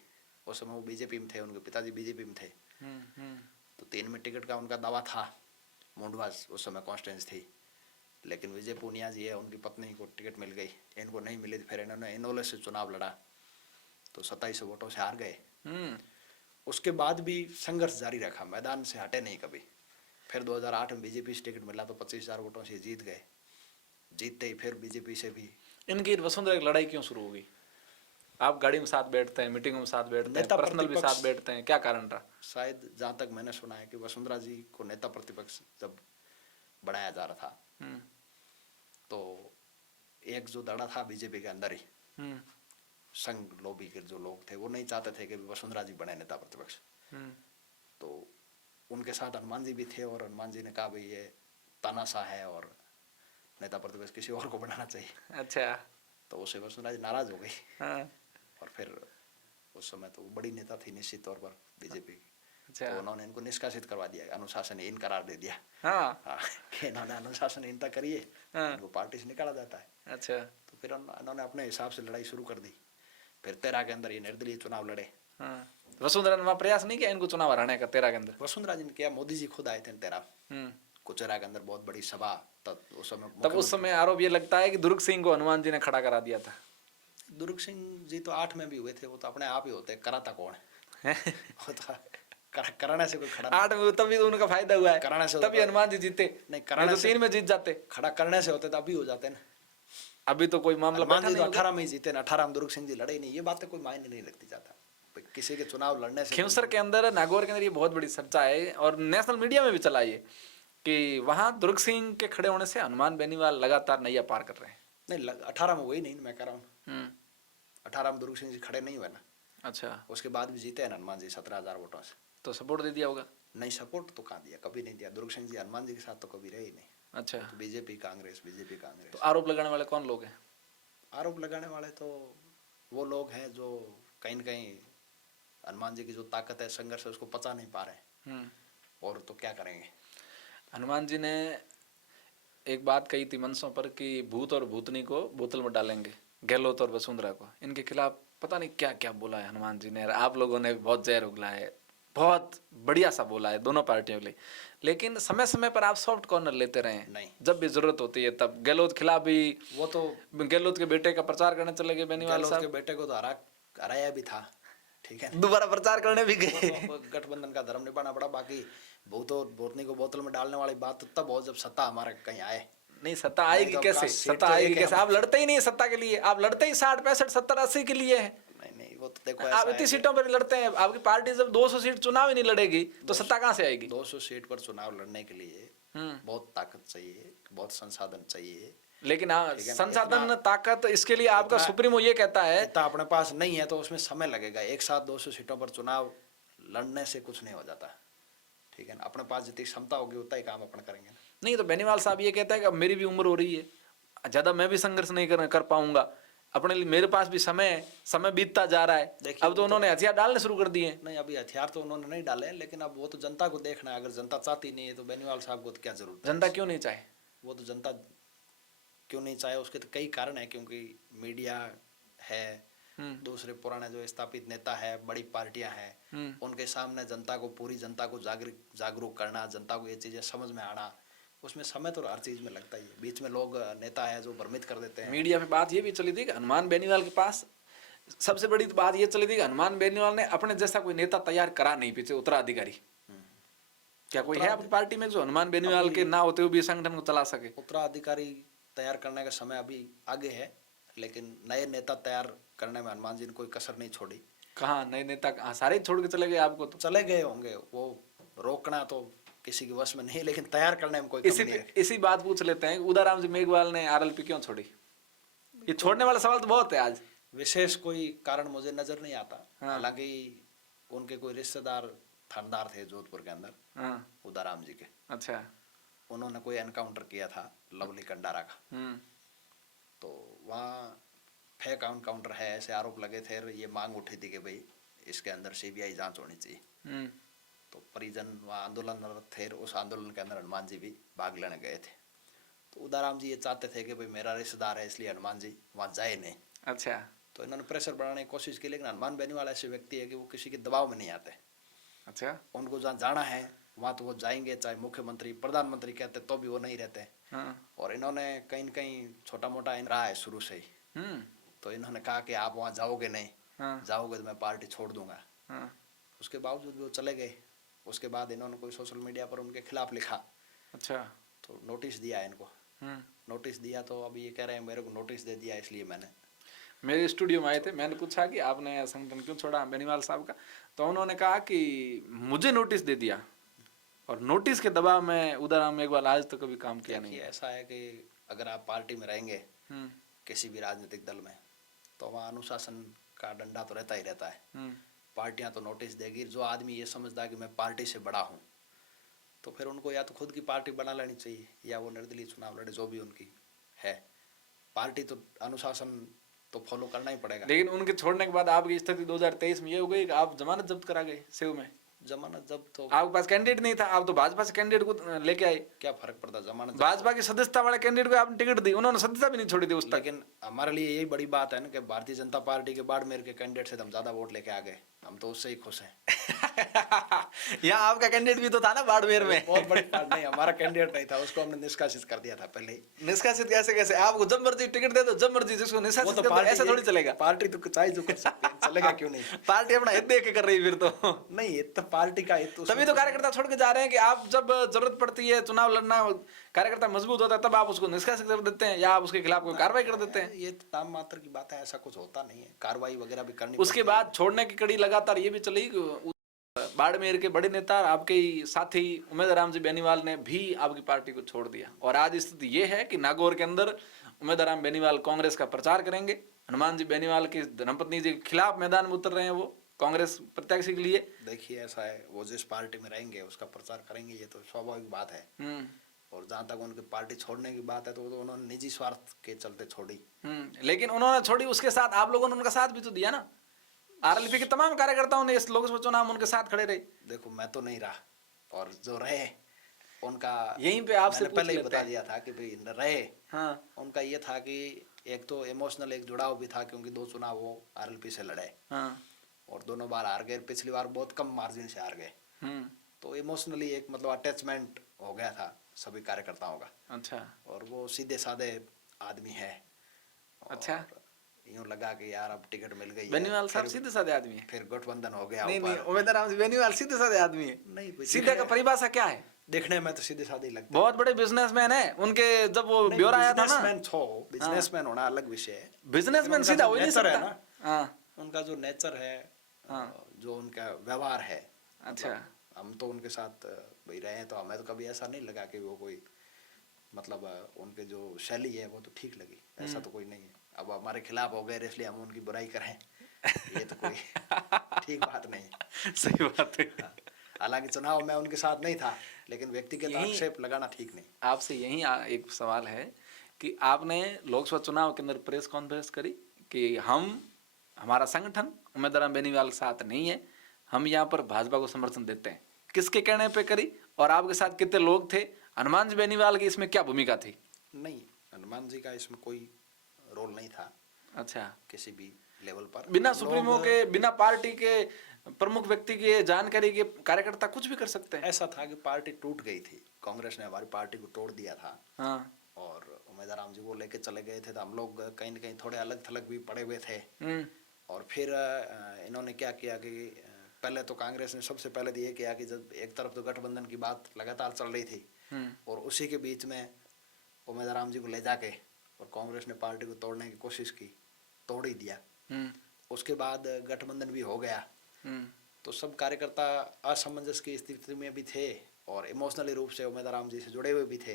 उस समय वो बीजेपी में थे, उनके पिताजी बीजेपी में थे। तो 3 में टिकट का उनका दावा था। मुंडवा उस समय कॉन्स्टिट्यूंसी थी, लेकिन विजय पूनिया जी है, उनकी पत्नी को टिकट मिल गई, इनको नहीं मिली। फिर इन्होंने इनोले से चुनाव लड़ा, तो 27 वोटों से हार गए। उसके बाद भी संघर्ष जारी रखा, मैदान से हटे नहीं कभी। फिर 2008 में बीजेपी से टिकट मिला तो 25,000 वोटों से जीत गए। जीतते ही फिर बीजेपी से भी। इनकी वसुंधरा की लड़ाई क्यों शुरू होगी? आप गाड़ी में साथ बैठते हैं, मीटिंग में साथ बैठते हैं, पर्सनल भी साथ बैठते हैं, क्या कारण रहा? शायद जहाँ तक मैंने सुना है कि वसुंधरा जी को नेता प्रतिपक्ष जब बनाया जा रहा था, तो एक जो दड़ा था बीजेपी के अंदर ही, संघ लोबी के जो लोग थे, वो नहीं चाहते थे कि वसुंधरा जी बने नेता प्रतिपक्ष। तो उनके साथ हनुमान जी भी थे, और हनुमान जी ने कहा भाई ये तानाशाह है और नेता प्रतिपक्ष किसी और को बनाना चाहिए। अच्छा। तो उससे वसुंधरा जी नाराज हो गई। और फिर उस समय तो बड़ी नेता थी निश्चित तौर पर बीजेपी। अच्छा। तो उन्होंने इनको निष्कासित करवा दिया, अनुशासनहीन करार दे दिया। कि इन्होंने अनुशासनहीनता करी है, इनको पार्टी से निकाला जाता है। अच्छा। तो फिर उन्होंने अपने हिसाब से लड़ाई शुरू कर दी। फिर 13 के अंदर ये निर्दलीय चुनाव लड़े। वसुंधरा ने वहाँ प्रयास नहीं किया इनको चुनाव हराने का? 13 के अंदर वसुंधरा जी ने किया, मोदी जी खुद आए थे 13 कुचेरा के अंदर, बहुत बड़ी सभा। तब उस समय आरोप ये लगता है कि दुर्ग सिंह को हनुमान जी ने खड़ा करा दिया था। दुर्ग सिंह जी तो 8 में भी हुए थे, वो तो अपने आप ही होते, कराता कौन है? कराने से कोई खड़ा 8 में तभी तो उनका फायदा हुआ है, कराने से तभी हनुमान जी जीते। नहीं, कराने तो 3 में जीत जाते, खड़ा करने से होते तो अभी हो जाते ना। अभी तो कोई मामला बैठा नहीं। 18 में ही जीते ना, 18 में दुर्ग सिंह जी लड़े नहीं। ये बातें कोई मायने नहीं रखती जाता किसी के चुनाव लड़ने से। खिंवसर के अंदर, नागौर के अंदर ये बहुत बड़ी चर्चा है, और नेशनल मीडिया में भी चला ये कि वहां दुर्ग सिंह के खड़े होने से हनुमान बेनीवाल लगातार नैया पार कर रहे हैं। नहीं 18 में वही नहीं, मैं कह रहा हूँ हम्म, 18 में दुर्ग सिंह जी खड़े नहीं हुए ना, अच्छा, उसके बाद भी जीते हैं हनुमान जी 17,000 वोटों से। तो सपोर्ट दे दिया होगा। नहीं सपोर्ट तो कहाँ दिया, कभी नहीं दिया। दुर्ग सिंह जी हनुमान जी के साथ तो कभी रहे ही नहीं। अच्छा, तो बीजेपी कांग्रेस तो आरोप लगाने वाले कौन लोग हैं? आरोप लगाने वाले तो वो लोग हैं जो कहीं न कहीं हनुमान जी की जो ताकत है, संघर्ष है, उसको पचा नहीं पा रहे हैं। और तो क्या करेंगे। हनुमान जी ने एक बात कही थी मंचों पर कि भूत और भूतनी को बोतल में डालेंगे, गहलोत और वसुंधरा को। इनके खिलाफ पता नहीं क्या क्या बोला है हनुमान जी ने, और आप लोगों ने बहुत जहर उगला है, बहुत बढ़िया सा बोला है दोनों पार्टियों के लिए। लेकिन समय समय पर आप सॉफ्ट कॉर्नर लेते रहे हैं। नहीं। जब भी जरूरत होती है तब गहलोत खिलाफ भी, वो तो गहलोत के बेटे का प्रचार करने चले गए बेनीवाल गहलोत के साहब, बेटे को तो हराया भी था, ठीक है। दोबारा प्रचार करने भी गए। वो गठबंधन का धर्म निभाना पड़ा। बाकी भूत और भूतनी को बोतल में डालने वाली बात तो तब हो जब सत्ता हमारे कहीं आए। नहीं, सत्ता आएगी तो कैसे? आपका सीट सत्ता तो आएगी एक है कैसे? आप लड़ते ही नहीं है सत्ता के लिए, आप लड़ते ही 60 65 70 80 के लिए है। नहीं वो तो देखो आप इतनी सीटों पर लड़ते हैं, आपकी पार्टी जब 200 सीट चुनाव ही नहीं लड़ेगी तो सत्ता कहां से आएगी? 200 सीट पर चुनाव लड़ने के लिए बहुत ताकत चाहिए, बहुत संसाधन चाहिए। लेकिन हाँ, ठीक है ना, संसाधन ताकत इसके लिए आपका सुप्रीमो ये कहता है इतना अपने पास नहीं है तो उसमें समय लगेगा। एक साथ 200 सीटों पर चुनाव लड़ने से कुछ नहीं हो जाता, ठीक है ना। अपने पास जितनी क्षमता होगी उतना ही काम अपन करेंगे। नहीं, तो बेनीवाल साहब ये कहता है कि अब मेरी भी उम्र हो रही है, ज्यादा मैं भी संघर्ष नहीं कर पाऊंगा अपने लिए, मेरे पास भी समय बीतता जा रहा है। अब तो उन्होंने हथियार डालने शुरू कर दिए। नहीं अभी हथियार तो उन्होंने नहीं डाले, लेकिन अब वो तो जनता को देखना है। अगर जनता चाहती नहीं है तो बेनीवाल साहब को तो क्या जरूरत है। जनता क्यों नहीं चाहे? वो तो जनता क्यों नहीं चाहे उसके तो कई कारण है। क्योंकि मीडिया है, दूसरे पुराने जो स्थापित नेता है, बड़ी पार्टियां हैं, उनके सामने जनता को, पूरी जनता को जागरूक करना, जनता को ये चीजें समझ में आना, उसमें समय तो हर चीज में लगता ही है। बीच में लोग नेता है जो भ्रमित कर देते हैं। मीडिया में बात ये भी चली थी कि हनुमान बेनीवाल के पास सबसे बड़ी बात ये चली थी कि हनुमान बेनीवाल ने अपने जैसा कोई नेता तैयार करा नहीं, पीछे उत्तराधिकारी। क्या कोई है आपकी पार्टी में जो हनुमान बेनीवाल के ना होते हुए भी संगठन को चला सके? उत्तराधिकारी तैयार करने का समय अभी आगे है, लेकिन नए नेता तैयार करने में हनुमान जी ने कोई कसर नहीं छोड़ी। कहाँ नए नेता? सारे छोड़ के चले गए आपको? तो चले गए होंगे, वो रोकना तो किसी के वश में नहीं, लेकिन तैयार करने में कोई कमी नहीं है। इसी बात पूछ लेते हैं, उदाराम जी मेघवाल ने आरएलपी क्यों छोड़ी? ये छोड़ने वाला सवाल तो बहुत है आज। विशेष कोई कारण मुझे नजर नहीं आता। हाँ। हालांकि उनके कोई रिश्तेदार थानेदार थे जोधपुर के अंदर, उदाराम जी के। अच्छा। उन्होंने कोई एनकाउंटर किया था लवली कंडारा का, तो वहाँ फेक एनकाउंटर है ऐसे आरोप लगे थे। ये मांग उठी थी कि भाई इसके अंदर सीबीआई जांच होनी चाहिए। तो परिजन वहाँ आंदोलन थे, उस आंदोलन के अंदर हनुमान जी भी भाग लेने गए थे। तो उदाराम जी ये चाहते थे कि भाई मेरा रिश्तेदार है इसलिए हनुमान जी वहाँ जाए नहीं। अच्छा। तो इन्होंने प्रेशर बढ़ाने की कोशिश की, लेकिन हनुमान बेनीवाल ऐसे व्यक्ति है कि वो किसी के दबाव में नहीं आते। अच्छा। उनको जहाँ जाना है वहाँ तो वो जाएंगे, चाहे मुख्यमंत्री प्रधानमंत्री कहते तो भी वो नहीं रहते। और इन्होंने कहीं न कहीं छोटा मोटा रहा है शुरू से ही। तो इन्होंने कहा कि आप वहाँ जाओगे नहीं, जाओगे तो मैं पार्टी छोड़ दूंगा। उसके बावजूद भी वो चले गए। उसके बाद इन्होंने कोई सोशल मीडिया पर उनके खिलाफ लिखा। अच्छा। तो नोटिस दिया इनको। नोटिस दिया तो अभी ये कह रहे हैं मेरे को नोटिस दे दिया इसलिए मैंने। मेरे स्टूडियो में आए थे, मैंने पूछा कि आपने संगठन क्यों छोड़ा बेनीवाल साहब का, तो उन्होंने कहा कि मुझे नोटिस दे दिया और नोटिस के दबाव में उदाराम मेघवाल आज तो कभी काम किया नहीं। ऐसा है कि अगर आप पार्टी में रहेंगे किसी भी राजनीतिक दल में, तो वहाँ अनुशासन का डंडा तो रहता ही रहता है। पार्टियां तो नोटिस देगी। जो आदमी ये समझता है कि मैं पार्टी से बड़ा हूँ, तो फिर उनको या तो खुद की पार्टी बना लेनी चाहिए या वो निर्दलीय चुनाव लड़े, जो भी उनकी है। पार्टी तो अनुशासन तो फॉलो करना ही पड़ेगा। लेकिन उनके छोड़ने के बाद आपकी स्थिति 2023 में ये हो गई कि आप जमानत जब्त करा गए सेव में। जमानत जब्त तो आपके पास कैंडिडेट नहीं था, आप तो भाजपा से कैंडिडेट को लेके आए। क्या फर्क पड़ता जमानत? भाजपा की सदस्यता वाले कैंडिडेट को आपने टिकट दी, उन्होंने सदस्यता भी नहीं छोड़ी थी उस तक। लेकिन हमारे लिए यही बड़ी बात है ना कि भारतीय जनता पार्टी के बाड़मेर के कैंडिडेट से हम ज्यादा वोट लेके आ गए। हम तो उससे ही खुश हैं। यहाँ आपका कैंडिडेट भी तो था ना बाड़मेर में। बहुत बड़ी बात नहीं, हमारा कैंडिडेट नहीं था, उसको हमने निष्कासित कर दिया था पहले ही। निष्कासित कैसे? आपको जब मर्जी टिकट दे दो, जब मर्जी जिसको निष्कासित कर दो, ऐसे थोड़ी चलेगा। पार्टी तो चाहे जो कर सकती है, चलेगा क्यों नहीं? पार्टी अपना हित देख के कर रही फिर तो नहीं, ये तो पार्टी का हित। तभी तो कार्यकर्ता छोड़ के जा रहे हैं कि आप जब जरूरत पड़ती है चुनाव लड़ना, कार्यकर्ता मजबूत होता है, तब आप उसको निष्कासित कर देते हैं या आप उसके खिलाफ कोई कार्रवाई कर देते हैं। ये नाम मात्र की बात है, ऐसा कुछ होता नहीं है। कार्रवाई वगैरह भी करनी। उसके बाद छोड़ने की कड़ी लगातार ये भी चली बाड़मेर के बड़े नेता आपके ही साथी उमेद राम जी बेनीवाल ने भी आपकी पार्टी को छोड़ दिया और आज स्थिति ये है कि नागौर के अंदर उमेद राम बेनीवाल कांग्रेस का प्रचार करेंगे। हनुमान जी बेनीवाल के धर्मपत्नी जी के खिलाफ मैदान में उतर रहे हैं वो कांग्रेस प्रत्याशी के लिए। देखिए ऐसा है, वो जिस पार्टी में रहेंगे उसका प्रचार करेंगे, ये तो स्वाभाविक बात है। और जहाँ तक उनकी पार्टी छोड़ने की बात है तो उन्होंने निजी स्वार्थ के चलते छोड़ी। लेकिन उन्होंने छोड़ी, उसके साथ आप लोगों ने उनका साथ भी तो दिया ना। आरएलपी के तमाम कार्यकर्ताओं ने इस लोकसभा चुनाव में उनके साथ खड़े रहे। देखो मैं तो नहीं रहा, और जो रहे उनका यहीं पे आपसे पहले ही बता दिया था कि भाई रहे। हाँ। उनका ये था कि एक तो इमोशनल एक जुड़ाव भी था, क्योंकि 2 चुनाव वो आरएलपी से लड़े। हाँ। और दोनों बार हार गए, पिछली बार बहुत कम मार्जिन से हार गए। तो इमोशनली एक मतलब अटैचमेंट हो गया था सभी कार्यकर्ताओं का। अच्छा। और वो सीधे साधे आदमी है। अच्छा। यूं लगा कि यार अब टिकट मिल गई है। बेनीवाल साहब सीधे साधे आदमी है। फिर गठबंधन हो गया। नहीं नहीं, उमेद राम जी बेनीवाल सीधे साधे आदमी है। नहीं, सीधे का परिभाषा क्या है? देखने में तो सीधे साधे लगते। बहुत बड़े बिजनेसमैन है। उनके जब वो ब्यौरा आया था ना, बिजनेसमैन होना अलग विषय है। बिजनेसमैन सीधा हो ही नहीं सकता। हाँ। उनका जो नेचर है, जो उनका व्यवहार है। अच्छा। हम तो उनके साथ भाई रहे हैं, तो हमें तो कभी ऐसा नहीं लगा कि वो कोई मतलब उनके जो शैली है वो तो ठीक लगी। ऐसा तो कोई नहीं है। अब हमारे खिलाफ हो गए इसलिए हम उनकी बुराई करें, ये तो कोई ठीक बात नहीं। सही बात है। हालांकि चुनाव में उनके साथ नहीं था, लेकिन व्यक्तिगत आक्षेप लगाना ठीक नहीं। आपसे यही एक सवाल है कि आपने लोकसभा चुनाव के अंदर प्रेस कॉन्फ्रेंस करी कि हमारा संगठन उमेद राम बेनीवाल के साथ नहीं है, हम यहाँ पर भाजपा को समर्थन देते हैं। किसके कहने पे करी और आपके साथ कितने लोग थे? हनुमान जी बेनीवाल की इसमें क्या भूमिका थी? नहीं, हनुमान जी का इसमें कोई रोल नहीं था। अच्छा। किसी भी लेवल पर बिना सुप्रीमो के, बिना पार्टी के प्रमुख व्यक्ति की जानकारी के कार्यकर्ता कुछ भी कर सकते हैं। ऐसा था कि पार्टी टूट गई थी, कांग्रेस ने हमारी पार्टी को तोड़ दिया था। हाँ। और उमेद राम जी को लेके चले गए थे, तो हम लोग कहीं न कहीं थोड़े अलग थलग भी पड़े हुए थे। और फिर इन्होंने क्या किया कि पहले तो कांग्रेस ने सबसे पहले तो ये किया कि जब एक तरफ तो गठबंधन की बात लगातार चल रही थी, और उसी के बीच में उमेद राम जी को ले जाके और कांग्रेस ने पार्टी को तोड़ने की कोशिश की, तोड़ ही दिया। उसके बाद गठबंधन भी हो गया, तो सब कार्यकर्ता असमंजस की स्थिति में भी थे और इमोशनली रूप से उमेद राम जी से जुड़े हुए भी थे।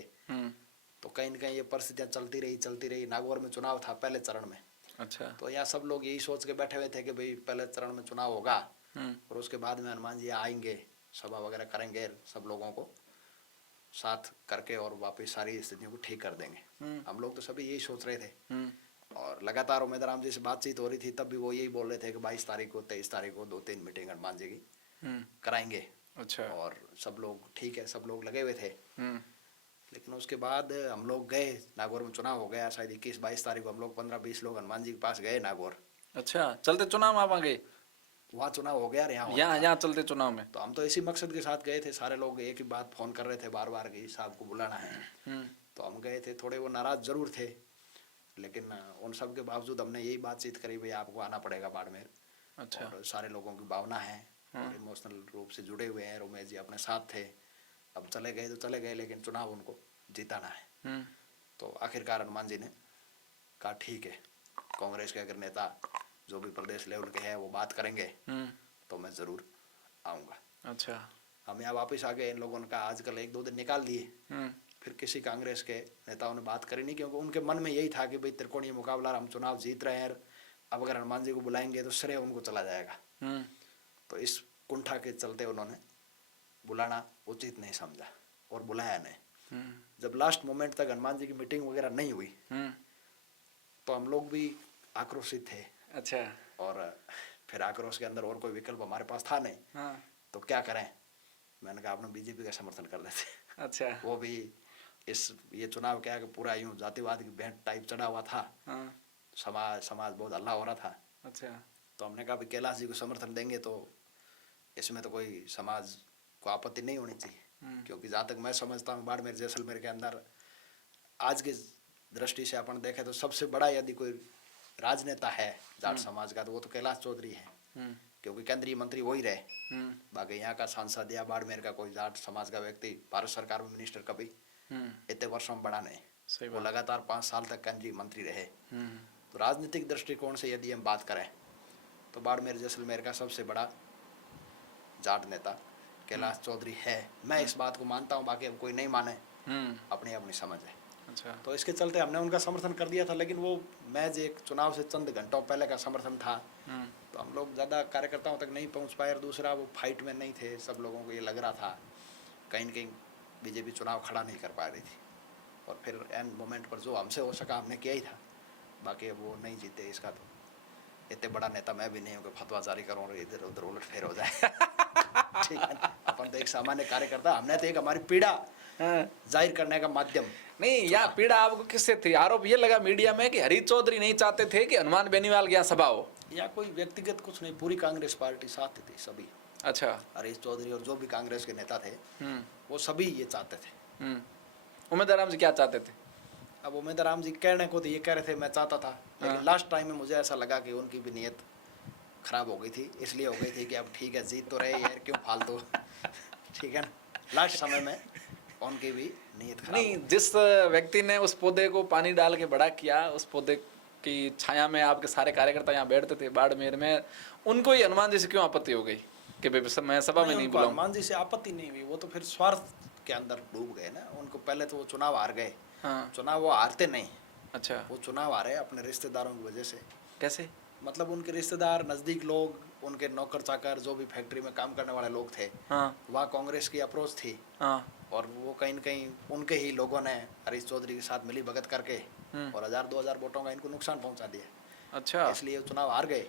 तो कहीं न कहीं ये परिस्थितियाँ चलती रही। नागौर में चुनाव था पहले चरण में। अच्छा। तो यहाँ सब लोग यही सोच के बैठे हुए थे कि भाई पहले चरण में चुनाव होगा और उसके बाद में हनुमान जी आएंगे, सभा वगैरह करेंगे, सब लोगों को साथ करके और वापस सारी स्थितियों को ठीक कर देंगे। हम लोग तो सभी यही सोच रहे थे। और लगातार उमेद राम जी से बातचीत हो रही थी, तब भी वो यही बोल रहे थे कि 22 तारीख को 23 तारीख को 2-3 मीटिंग हनुमान जी की कराएंगे। अच्छा। और सब लोग ठीक है, सब लोग लगे हुए थे। लेकिन उसके बाद हम लोग गए, नागौर में चुनाव हो गया शायद 21-22 तारीख को हम लोग 15-20 लोग हनुमान जी के पास गए नागौर। अच्छा, चलते चुनाव आप आ गए? वहाँ चुनाव हो गया, यहाँ चलते चुनाव में। तो हम तो इसी मकसद के साथ गए थे। सारे लोग एक ही बात फोन कर रहे थे बार बार कि साहब को बुलाना है। तो हम गए थे, थोड़े वो नाराज जरूर थे, लेकिन उन सब के बावजूद हमने यही बातचीत करी, भाई आपको आना पड़ेगा बाड़मेर। अच्छा। और सारे लोगों की भावना है और इमोशनल रूप से जुड़े हुए हैं। उमेश जी अपने साथ थे। अब चले गए तो चले गए, लेकिन चुनाव उनको जीताना है। तो आखिरकार हनुमान जी ने कहा ठीक है, कांग्रेस के अगर नेता जो भी प्रदेश लेवल के हैं वो बात करेंगे तो मैं जरूर आऊँगा। अच्छा। हम यहाँ वापस आ गए। इन लोगों ने कहा आजकल 1-2 दिन निकाल दिए, फिर किसी कांग्रेस के नेताओं ने बात करी नहीं, क्योंकि उनके मन में यही था कि भाई त्रिकोणीय मुकाबला, हम चुनाव जीत रहे हैं, अब अगर हनुमान जी को बुलाएंगे तो श्रेय उनको चला जाएगा। तो इस कुंठा के चलते उन्होंने बुलाना उचित नहीं समझा और बुलाया नहीं। जब लास्ट मोमेंट तक हनुमान जी की मीटिंग वगैरह नहीं हुई तो हम लोग भी आक्रोशित थे। अच्छा। और फिर आक्रोश के अंदर और कोई विकल्प हमारे पास था नहीं। तो क्या करें, मैंने कहा अपने बीजेपी का समर्थन कर देते। अच्छा। वो भी ये चुनाव क्या है कि पूरा यूं जातिवाद की भेंट टाइप चढ़ा हुआ था। समाज बहुत हल्ला हो रहा था। अच्छा। तो हमने कहा कैलाश जी को समर्थन देंगे तो इसमें तो कोई समाज को आपत्ति नहीं होनी चाहिए, क्योंकि जहाँ तक मैं समझता हूँ बाड़मेर जैसलमेर के अंदर आज की दृष्टि से अपन देखें तो सबसे बड़ा यदि कोई राजनेता है जाट समाज का तो वो तो कैलाश चौधरी है, क्योंकि केंद्रीय मंत्री वही रहे। बाकी यहाँ का सांसद या बाड़मेर का कोई जाट समाज का व्यक्ति भारत सरकार में मिनिस्टर कभी इतने वर्षों में बड़ा नहीं, वो लगातार 5 साल तक केंद्रीय मंत्री रहे। तो राजनीतिक दृष्टिकोण से यदि हम बात करें तो बाड़मेर जैसलमेर का सबसे बड़ा जाट नेता कैलाश चौधरी है। मैं इस बात को मानता हूँ, बाकी अब कोई नहीं माने, अपनी अपनी समझ है। अच्छा। तो इसके चलते हमने उनका समर्थन कर दिया था, लेकिन वो मैच एक चुनाव से चंद घंटों पहले का समर्थन था, तो हम लोग ज़्यादा कार्यकर्ताओं तक नहीं पहुंच पाए। और दूसरा वो फाइट में नहीं थे, सब लोगों को ये लग रहा था कहीं न कहीं बीजेपी चुनाव खड़ा नहीं कर पा रही थी, और फिर एंड मोमेंट पर जो हमसे हो सका हमने किया ही था, बाकी अब वो नहीं जीते। इसका तो इतने बड़ा नेता मैं भी नहीं हूँ कि फतवा जारी करूँ और इधर उधर उलट फेर हो जाए। ठीक है ना? अपन तो एक सामान्य कार्यकर्ता, हमने तो एक हमारी पीड़ा जाहिर करने का माध्यम। नहीं, या पीड़ा आपको किससे थी? आरोप ये लगा मीडिया में कि हरीश चौधरी नहीं चाहते थे कि हनुमान बेनीवाल की यहाँ सभा हो। या कोई व्यक्तिगत कुछ नहीं, पूरी कांग्रेस पार्टी साथ थी सभी। अच्छा। हरीश चौधरी और जो भी कांग्रेस के नेता थे वो सभी ये चाहते थे। उम्मीदवार राम जी क्या चाहते थे? अब उम्मीदवार राम जी कहने को तो ये कह रहे थे मैं चाहता था, लेकिन लास्ट टाइम में मुझे ऐसा लगा कि उनकी भी नीयत खराब हो गई थी, इसलिए हो गई थी कि अब ठीक है जीत तो रहे यार, क्यों फालतू। ठीक है ना, लास्ट समय में उनकी भी नीयत खराब। नहीं, जिस व्यक्ति ने उस पौधे को पानी डाल के बड़ा किया, उस पौधे की छाया में आपके सारे कार्यकर्ता यहाँ बैठते थे बाड़मेर में, उनको ही हनुमान जी से क्यों आपत्ति हो गई कि मैं सभा में नहीं बुलाऊं? हनुमान जी से आपत्ति नहीं हुई, वो तो फिर स्वार्थ के अंदर डूब गए ना। उनको पहले तो वो चुनाव हार गए। चुनाव वो हारते नहीं। अच्छा। वो चुनाव हारे अपने रिश्तेदारों की वजह से। कैसे? मतलब उनके रिश्तेदार, नज़दीक लोग, उनके नौकर चाकर, जो भी फैक्ट्री में काम करने वाले लोग थे, वहाँ कांग्रेस की अप्रोच थी, और वो कहीं न कहीं उनके ही लोगों ने हरीश चौधरी के साथ मिली भगत करके और 1000-2000 वोटों का इनको नुकसान पहुंचा दिया। अच्छा। इसलिए वो चुनाव हार गए।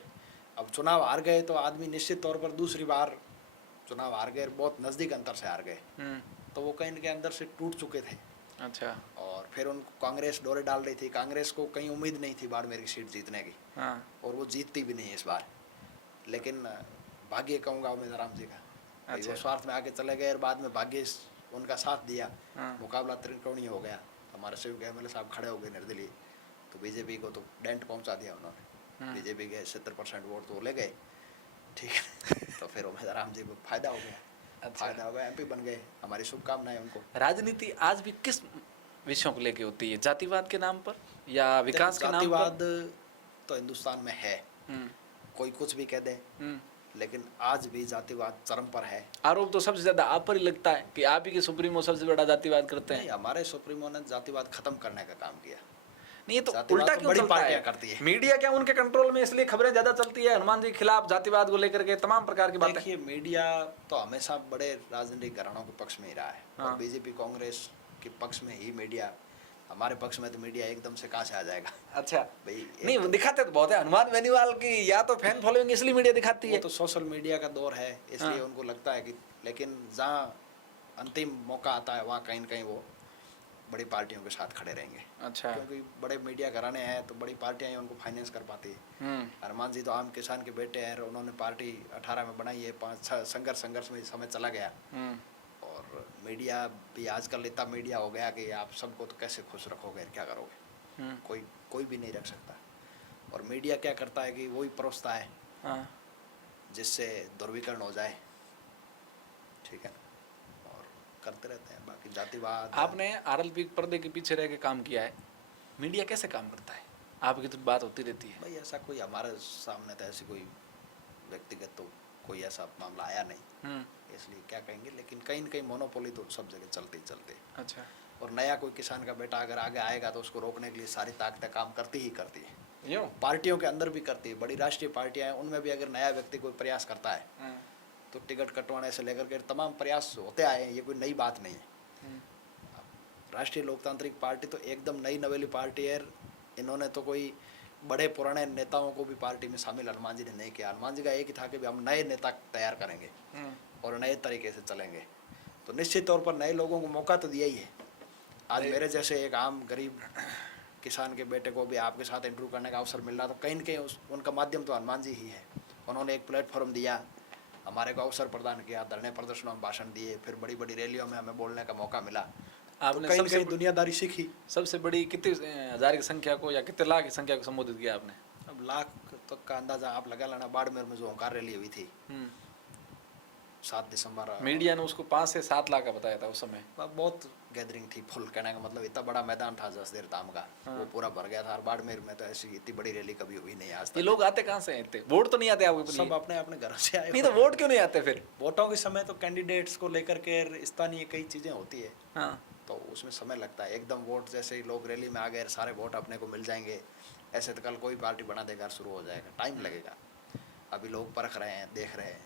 अब चुनाव हार गए तो आदमी निश्चित तौर पर दूसरी बार चुनाव हार गए, बहुत नज़दीक अंतर से हार गए, तो वो कहीं न कहीं अंदर से टूट चुके थे। अच्छा। और फिर उनको कांग्रेस डोरे डाल रही थी। कांग्रेस को कहीं उम्मीद नहीं थी बाड़मेर की सीट जीतने की, और वो जीतती भी नहीं इस बार। लेकिन भाग्य कहूँगा उम्मीदवार राम जी का। अच्छा। वो स्वार्थ में आगे चले गए और बाद में भाग्य उनका साथ दिया। मुकाबला त्रिकोणीय हो गया। हमारे शिव के एमएलए साहब खड़े हो गए निर्दलीय, तो बीजेपी को तो डेंट पहुंचा दिया उन्होंने। बीजेपी के 70% वोट तो ले गए। ठीक है। तो फिर उम्मीदवार राम जी को फायदा हो गया। अच्छा। फायदा हो गया, एमपी बन गए। हमारी शुभकामनाएं उनको। राजनीति आज भी किस विषयों को लेके होती है? जातिवाद के नाम पर या विकास के नाम पर? जातिवाद तो हिंदुस्तान में है, कोई कुछ भी कह दे, लेकिन आज भी जातिवाद चरम पर है। आरोप तो सबसे ज्यादा आप पर ही लगता है कि आप ही के सुप्रीमो सबसे बड़ा जातिवाद करते हैं। नहीं, हमारे सुप्रीमो ने जातिवाद खत्म करने का काम किया। नहीं, ये तो जातिवाद उल्टा तो क्यों बड़ी चलता पार्टियां है? करती है। मीडिया क्या उनके कंट्रोल में, इसलिए खबरें ज्यादा चलती है हनुमान जी के खिलाफ, जातिवाद को लेकर के तमाम प्रकार की बातें। देखिए, मीडिया तो हमेशा बड़े राजनीतिक घरानों के पक्ष में ही रहा है, और बीजेपी कांग्रेस के पक्ष में ही मीडिया। हमारे पक्ष में तो मीडिया एकदम से कहाँ से आ जाएगा? अच्छा भाई, नहीं, वो दिखाते तो बहुत है हनुमान बेनीवाल की, या तो फैन फॉलोइंग इसलिए मीडिया दिखाती वो है। तो सोशल मीडिया का दौर है, इसलिए उनको लगता है कि, लेकिन जहाँ अंतिम मौका आता है वहाँ कहीं न कहीं वो बड़ी पार्टियों के साथ खड़े रहेंगे। अच्छा। क्योंकि बड़े मीडिया घराने हैं तो बड़ी पार्टियां ही उनको फाइनेंस कर पाती है। हनुमान जी तो आम किसान के बेटे हैं, उन्होंने पार्टी 18 में बनाई है, 5-6 संघर्ष में समय चला गया। और मीडिया भी आजकल इतना मीडिया हो गया कि आप सबको तो कैसे खुश रखोगे, क्या करोगे? कोई भी नहीं रख सकता। और मीडिया क्या करता है कि वही परोसता है जिससे ध्रुवीकरण हो जाए। ठीक है, और करते रहते हैं। बाकी जातिवाद, आपने आरएलपी पर्दे के पीछे रह के काम किया है, मीडिया कैसे काम करता है? आपकी तो बात होती रहती है। भाई ऐसा कोई हमारे सामने तो ऐसी कोई व्यक्तिगत तो कोई ऐसा मामला आया नहीं, इसलिए क्या कहेंगे। लेकिन कहीं न कहीं मोनोपोली तो सब जगह चलते ही चलते। अच्छा। और नया कोई किसान का बेटा अगर आगे आएगा तो उसको रोकने के लिए सारी ताकतें काम करती ही करती है। यूँ? पार्टियों के अंदर भी करती है। बड़ी राष्ट्रीय पार्टियां हैं, उनमें भी अगर नया व्यक्ति कोई प्रयास करता है तो टिकट कटवाने से लेकर के तमाम प्रयास होते आए हैं। ये कोई नई बात नहीं है। राष्ट्रीय लोकतांत्रिक पार्टी तो एकदम नई नवेली पार्टी है। इन्होंने तो कोई बड़े पुराने नेताओं को भी पार्टी में शामिल हनुमान जी ने नहीं किया। हनुमान जी का एक ही था कि हम नए नेता तैयार करेंगे और नए तरीके से चलेंगे। तो निश्चित तौर पर नए लोगों को मौका तो दिया ही है। आज मेरे जैसे एक आम गरीब किसान के बेटे को भी आपके साथ इंटरव्यू करने का अवसर मिल रहा, तो कहीं न कहीं उनका माध्यम तो हनुमान जी ही है। उन्होंने एक प्लेटफॉर्म दिया, हमारे को अवसर प्रदान किया, धरने प्रदर्शनों में भाषण दिए, फिर बड़ी बड़ी रैलियों में हमें बोलने का मौका मिला। आपने तो कहीं दुनियादारी सीखी। सबसे बड़ी कितनी हजार की संख्या को या कितने लाख की संख्या को संबोधित किया आपने? अब लाख तक का अंदाजा आप लगा लेना। बाड़मेर में जो ओंकार रैली हुई थी, 7 दिसंबर मीडिया ने उसको 5 से 7 लाख का बताया था उस समय। बहुत गैदरिंग थी फुल, कहने का मतलब इतना बड़ा मैदान था जसदेर धाम का, वो पूरा भर गया था। और बाड़मेर में तो ऐसी इतनी बड़ी रैली कभी हुई नहीं आज ये तक। लोग आते कहाँ से हैं इतने? वोट तो नहीं आते आपके सब लिए? अपने अपने घरों से आए नहीं तो वोट क्यों नहीं आते फिर? वोटों के समय तो कैंडिडेट्स को लेकर के स्थानीय कई चीजें होती है, हाँ, तो उसमें समय लगता है। एकदम वोट जैसे ही लोग रैली में आ गए सारे वोट अपने को मिल जाएंगे, ऐसे तो कल कोई पार्टी बना देगा, शुरू हो जाएगा, टाइम लगेगा। अभी लोग परख रहे हैं, देख रहे हैं,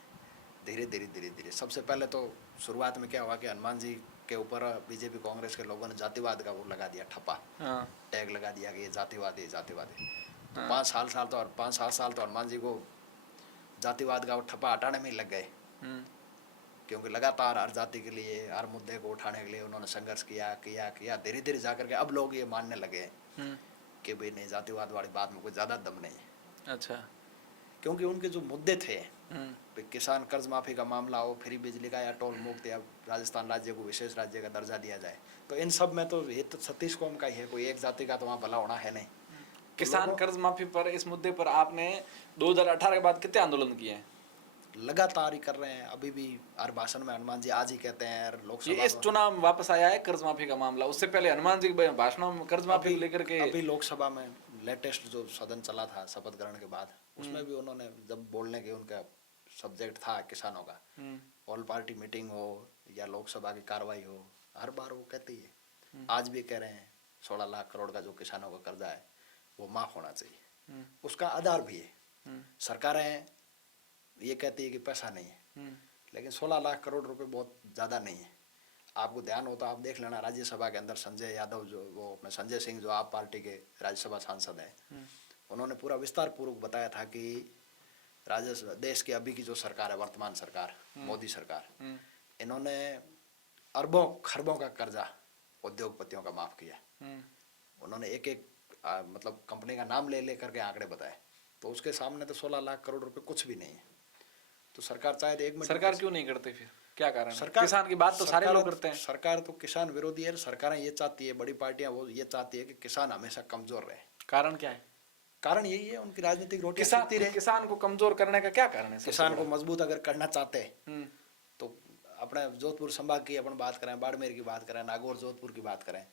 धीरे धीरे धीरे धीरे। सबसे पहले तो शुरुआत में क्या हुआ कि हनुमान जी के ऊपर बीजेपी कांग्रेस के लोगों ने जातिवाद का वो लगा दिया ठप्पा, हाँ, टैग लगा दिया कि ये जातिवाद है, जातिवाद है। तो हाँ। 5 साल तो हनुमान जी को जातिवाद का वो ठप्पा हटाने में ही लग गए, हम्म, क्योंकि लगातार हर जाति के लिए, हर मुद्दे को उठाने के लिए उन्होंने संघर्ष किया किया किया। धीरे धीरे जाकर के अब लोग ये मानने लगे हम्म, कि भाई नहीं, जातिवाद वाली बात में कोई ज़्यादा दम नहीं है। अच्छा। क्योंकि उनके जो मुद्दे थे, हम्म, भाई किसान कर्ज माफी का मामला हो, फ्री बिजली का, या टोल मुक्त, या राजस्थान राज्य को विशेष राज्य का दर्जा दिया जाए, तो इन सब में तो ये तो 36 कौम का ही है, कोई एक जाति का तो वहाँ भला होना है नहीं। किसान कर्ज माफी पर, इस मुद्दे पर आपने 2018 के बाद कितने आंदोलन किए हैं? लगातार ही कर रहे हैं। अभी भी हर भाषण में हनुमान जी आज ही कहते हैं। ये लोकसभा इस चुनाव में वापस आया है कर्ज माफी का मामला? उससे पहले हनुमान जी के भाषणों में कर्ज माफी को लेकर के अभी लोकसभा में लेटेस्ट जो सदन चला था शपथ ग्रहण के बाद, उसमें भी उन्होंने जब बोलने के उनका सब्जेक्ट था किसानों का, ऑल पार्टी मीटिंग हो या लोकसभा की कार्रवाई हो, हर बार वो कहती है। आज भी कह रहे हैं 16 लाख करोड़ का जो किसानों का कर्जा है वो माफ होना चाहिए। उसका आधार भी है। सरकारें ये कहती है कि पैसा नहीं है, लेकिन 16 लाख करोड़ रुपए बहुत ज़्यादा नहीं है। आपको ध्यान हो तो आप देख लेना, राज्यसभा के अंदर संजय यादव, जो वो अपने संजय सिंह जो आप पार्टी के राज्यसभा सांसद हैं, उन्होंने पूरा विस्तार पूर्वक बताया था कि देश की अभी की जो सरकार है, वर्तमान सरकार, मोदी सरकार, इन्होंने अरबों खरबों का कर्जा उद्योगपतियों का माफ किया। उन्होंने एक एक मतलब कंपनी का नाम ले करके आंकड़े बताए, तो उसके सामने तो 16 लाख करोड़ रुपए कुछ भी नहीं है। तो सरकार चाहे तो एक मिनट, सरकार क्यों नहीं करते फिर? क्या कारण है? सरकार, किसान की बात तो सारे लोग करते हैं। सरकार तो किसान विरोधी है। सरकारें ये चाहती है, बड़ी पार्टियां वो ये चाहती है कि किसान हमेशा कमजोर रहे। कारण क्या है? कारण यही है, उनकी राजनीतिक रोटी किसान को कमजोर करने का क्या कारण है? किसान को मजबूत अगर करना चाहते हैं तो अपने जोधपुर संभाग की अपन बात करें, बाड़मेर की बात करें, नागौर जोधपुर की बात करें,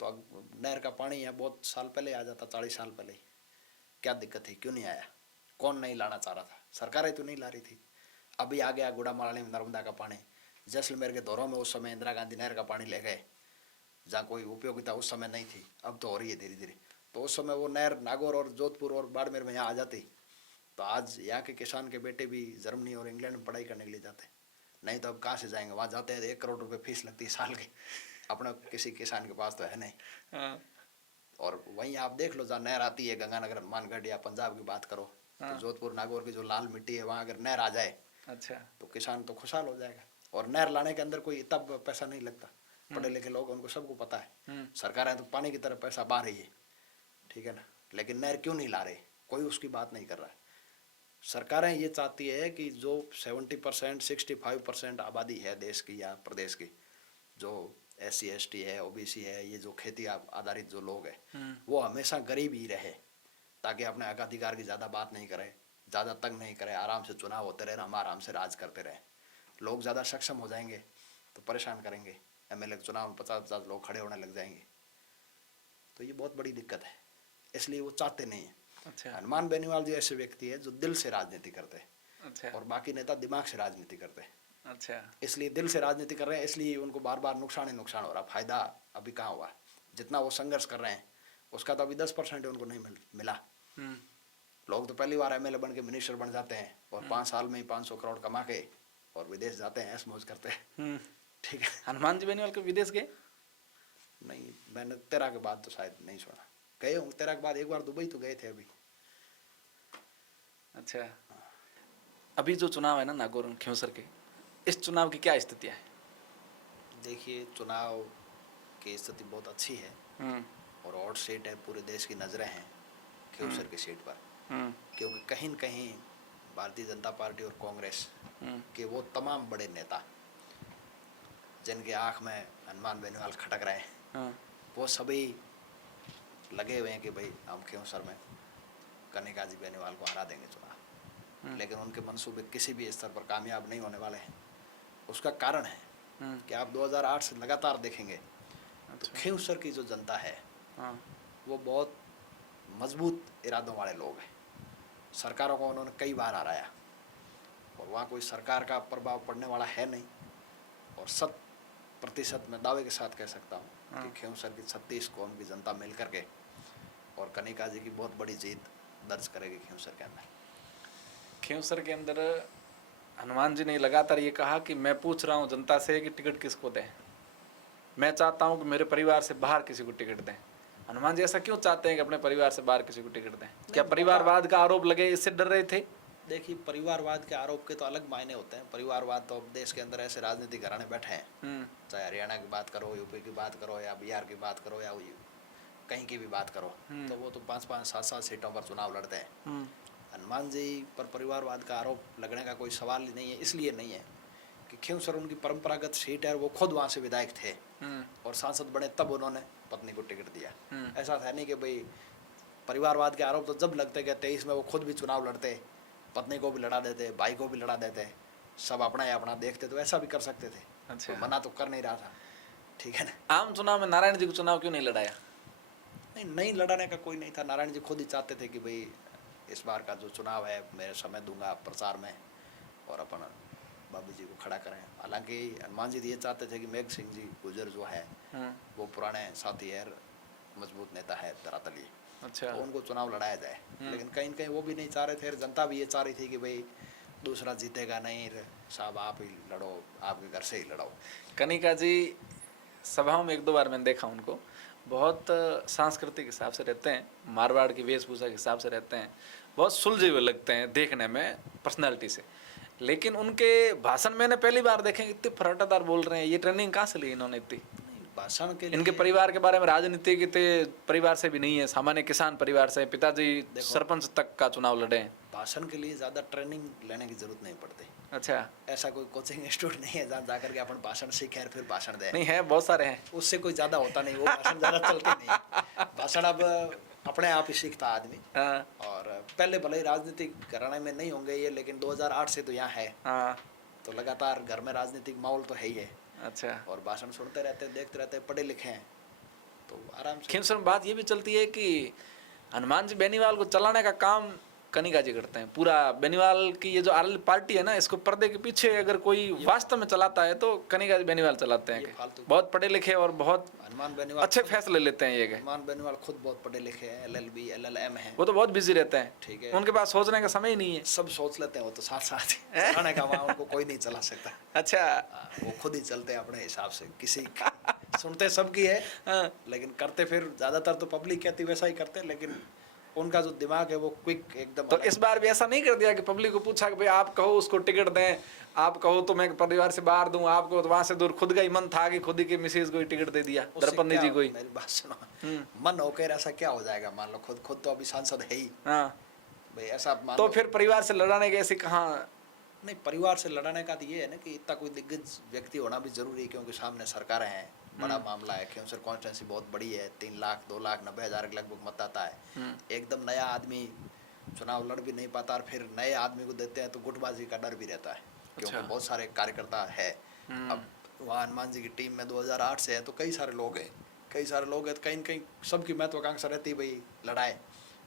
तो नहर का पानी यहाँ बहुत साल पहले आ जाता, 40 साल पहले। क्या दिक्कत थी, क्यों नहीं आया? कौन नहीं लाना चाह रहा था? सरकारें तो नहीं ला रही थी। अभी आ गया गुड़ामाली में नर्मदा का पानी। जैसलमेर के दौरों में उस समय इंदिरा गांधी नहर का पानी ले गए, जहाँ कोई उपयोगिता उस समय नहीं थी, अब तो हो रही है धीरे धीरे। तो उस समय वो नहर नागौर और जोधपुर और बाड़मेर में यहाँ आ जाती, तो आज यहाँ के किसान के बेटे भी जर्मनी और इंग्लैंड में पढ़ाई करने के लिए जाते। नहीं तो अब कहाँ से जाएंगे? वहाँ जाते हैं तो 1 करोड़ रुपए फीस लगती है साल की। अपना किसी किसान के पास तो है नहीं। और वहीं आप देख लो, जहाँ नहर आती है गंगानगर, हनुमानगढ़ या पंजाब की बात करो, तो जोधपुर नागौर की जो लाल मिट्टी है, वहाँ अगर नहर आ जाए, अच्छा, तो किसान तो खुशहाल हो जाएगा। और नहर लाने के अंदर कोई इतना पैसा नहीं लगता। पढ़े लिखे लोग, उनको सबको पता है। सरकारें तो पानी की तरह पैसा बहा रही है, ठीक है ना, लेकिन नहर क्यों नहीं ला रहे? कोई उसकी बात नहीं कर रहा है। सरकारें ये चाहती है कि जो 70% 65% आबादी है देश की या प्रदेश की, जो SC ST है, OBC है, ये जो खेती आधारित जो लोग हैं, वो हमेशा गरीब ही रहे, ताकि अपने एकाधिकार की ज़्यादा बात नहीं करे, ज़्यादा तंग नहीं करे, आराम से चुनाव होते रहे, हम आराम से राज करते रहे। लोग ज़्यादा सक्षम हो जाएंगे तो परेशान करेंगे, MLA के चुनाव में 50-50 लोग खड़े होने लग जाएंगे, तो ये बहुत बड़ी दिक्कत है। इसलिए वो चाहते नहीं है। अच्छा। हनुमान बेनीवाल जी ऐसे व्यक्ति है जो दिल से राजनीति करते हैं। अच्छा। और बाकी नेता दिमाग से राजनीति करते हैं। अच्छा। इसलिए दिल से राजनीति कर रहे हैं, इसलिए उनको बार बार नुकसान ही नुकसान हो रहा। फायदा अभी कहाँ हुआ? जितना वो संघर्ष कर रहे हैं उसका तो अभी 10% उनको नहीं मिला। लोग तो पहली बार MLA बन के मिनिस्टर बन जाते हैं और 5 साल में ही 500 करोड़ कमा के और विदेश जाते हैं, ऐश मौज करते हैं। ठीक है। हनुमान जी बेनीवाल को विदेश गए? नहीं, मैंने 13 के बाद तो शायद नहीं सुना। गए हूँ 13 के बाद, एक बार दुबई तो गए थे अभी। अच्छा। अभी जो चुनाव है ना नागौर और खिंवसर के, इस चुनाव की क्या स्थिति है? देखिए, चुनाव की स्थिति बहुत अच्छी है और हॉट सीट है, पूरे देश की नजरें हैं खिंवसर की सीट पर, क्योंकि कहीं न कहीं भारतीय जनता पार्टी और कांग्रेस के वो तमाम बड़े नेता जिनके आंख में हनुमान बेनीवाल खटक रहे हैं, वो सभी लगे हुए हैं कि भाई हम खिंवसर में कनिका जी बेनीवाल को हरा देंगे चुनाव। लेकिन उनके मंसूबे किसी भी स्तर पर कामयाब नहीं होने वाले हैं। उसका कारण है कि आप 2008 से लगातार देखेंगे तो खींवसर की जो जनता है वो बहुत मजबूत इरादों वाले लोग हैं। सरकारों को उन्होंने कई बार हराया और वहाँ कोई सरकार का प्रभाव पड़ने वाला है नहीं। और 100% मैं दावे के साथ कह सकता हूँ कि खींवसर की 36 कौम की जनता मिल करके और कनिका जी की बहुत बड़ी जीत दर्ज करेगी खींवसर के अंदर। खींवसर के अंदर हनुमान जी ने लगातार ये कहा कि मैं पूछ रहा हूँ जनता से कि टिकट किसको दें, मैं चाहता हूँ कि मेरे परिवार से बाहर किसी को टिकट दें। हनुमान जी ऐसा क्यों चाहते हैं कि अपने परिवार से बाहर किसी को टिकट दें? क्या परिवारवाद का आरोप लगे इससे डर रहे थे? देखिए, परिवारवाद के आरोप के तो अलग मायने होते हैं। परिवारवाद तो अब देश के अंदर ऐसे राजनीतिक घराने बैठे हैं, चाहे हरियाणा की बात करो, यूपी की बात करो, या बिहार की बात करो, या कहीं की भी बात करो, तो वो तो 5-5, 7-7 सीटों पर चुनाव लड़ते हैं। हनुमान जी पर परिवारवाद का आरोप लगने का कोई सवाल ही नहीं है। इसलिए नहीं है कि खींवसर उनकी परंपरागत सीट है, वो खुद वहाँ से विधायक थे और सांसद बने तब उन्होंने पत्नी को टिकट दिया। ऐसा था नहीं कि भाई परिवारवाद के आरोप तो जब लगते कि 23 में वो खुद भी चुनाव लड़ते, पत्नी को भी लड़ा देते, भाई को भी लड़ा देते, सब अपना ही अपना देखते, तो ऐसा भी कर सकते थे। अच्छा। तो मना तो कर नहीं रहा था, ठीक है ना। आम चुनाव में नारायण जी को चुनाव क्यों नहीं लड़ाया? नहीं लड़ाने का कोई नहीं था। नारायण जी खुद ही चाहते थे कि भाई इस बार का जो चुनाव है मैं समय दूंगा प्रचार में और अपन बाबू जी को खड़ा करें। हालांकि हनुमान जी ये चाहते थे कि मेघ सिंह जी गुजर जो है वो पुराने साथी है, मजबूत नेता है धरातलीय, अच्छा, तो उनको चुनाव लड़ाया जाए। लेकिन कहीं कहीं वो भी नहीं चाह रहे थे, जनता भी ये चाह रही थी कि भाई दूसरा जीतेगा नहीं साहब, आप ही लड़ो, आपके घर से ही लड़ो। कनिका जी सभाओं में 1-2 बार मैंने देखा उनको, बहुत सांस्कृतिक हिसाब से रहते हैं, मारवाड़ की वेशभूषा के हिसाब से रहते हैं, बहुत सुलझे हुए लगते हैं देखने में पर्सनैलिटी से। लेकिन उनके भाषण मैंने पहली बार देखे, इतने फराटादार बोल रहे हैं। ये ट्रेनिंग कहाँ से ली इन्होंने इतनी? भाषण के लिए इनके परिवार के बारे में, राजनीति के परिवार से भी नहीं है, सामान्य किसान परिवार से, पिताजी सरपंच तक का चुनाव लड़े हैं। भाषण के लिए ज़्यादा ट्रेनिंग लेने की जरूरत नहीं पड़ती। अच्छा, ऐसा कोई कोचिंग इंस्टीट्यूट नहीं है जहाँ जाकर के अपन भाषण सीखें और फिर भाषण दें। नहीं है, बहुत सारे हैं। उससे कोई ज़्यादा होता नहीं, वो भाषण ज़्यादा चलते नहीं। भाषण अब अपने आप ही सीखता आदमी। और पहले भले ही राजनीतिक घराने में नहीं होंगे ये, लेकिन 2008 से तो यहाँ है, तो लगातार घर में राजनीतिक माहौल तो है ही है। अच्छा, और भाषण सुनते रहते, देखते रहते, पढ़े लिखे हैं, तो आराम से। खींवसर में बात ये भी चलती है कि हनुमान जी बेनीवाल को चलाने का काम कनिका जी करते हैं। पूरा बेनीवाल की ये जो आरएल पार्टी है ना, इसको पर्दे के पीछे अगर कोई वास्तव में चलाता है तो कनिका जी बेनीवाल चलाते हैं। बहुत पढ़े लिखे और बहुत हनुमान बेनीवाल अच्छे फैसले लेते हैं। ये हनुमान बेनीवाल खुद बहुत पढ़े लिखे हैं, LLB LLM है, वो तो बहुत बिजी रहते हैं, ठीक है, उनके पास सोचने का समय ही नहीं है। सब सोच लेते हैं, वो तो साथ साथ चलाने का वहाँ उनको कोई नहीं चला सकता। अच्छा, वो खुद ही चलते हैं अपने हिसाब से, किसी सुनते सबकी है, लेकिन करते फिर ज्यादातर तो पब्लिक कहती वैसा ही करते, लेकिन उनका जो दिमाग है वो क्विक एकदम। तो इस बार भी ऐसा नहीं कर दिया कि पब्लिक को पूछा कि भाई आप कहो उसको टिकट दें, आप कहो तो मैं परिवार से बाहर दूं, आपको तो वहां से दूर, खुद का ही मन था कि खुद ही के मिसेज को ही टिकट दे दिया, द्रौपदी जी को ही। मेरी बात सुनो, मन होकर ऐसा क्या हो जाएगा? मान लो खुद तो अभी सांसद है ही, भाई ऐसा मान तो फिर परिवार से लड़ाने के ऐसे कहाँ? नहीं, परिवार से लड़ाने का तो ये है ना कि इतना कोई दिग्गज व्यक्ति होना भी जरूरी है, क्योंकि सामने सरकारें हैं, बड़ा मामला है। खींवसर कॉन्स्टिट्यूंसी बहुत बड़ी है, 3,02,90,000 के लगभग मतदाता है। एकदम नया आदमी चुनाव लड़ भी नहीं पाता, और फिर नए आदमी को देते हैं तो गुटबाजी का डर भी रहता है, क्योंकि बहुत सारे कार्यकर्ता है। अब वहाँ हनुमान जी की टीम में 2008 से है, तो कई सारे लोग हैं, तो कहीं कहीं सबकी महत्वाकांक्षा रहती है भाई लड़ाए।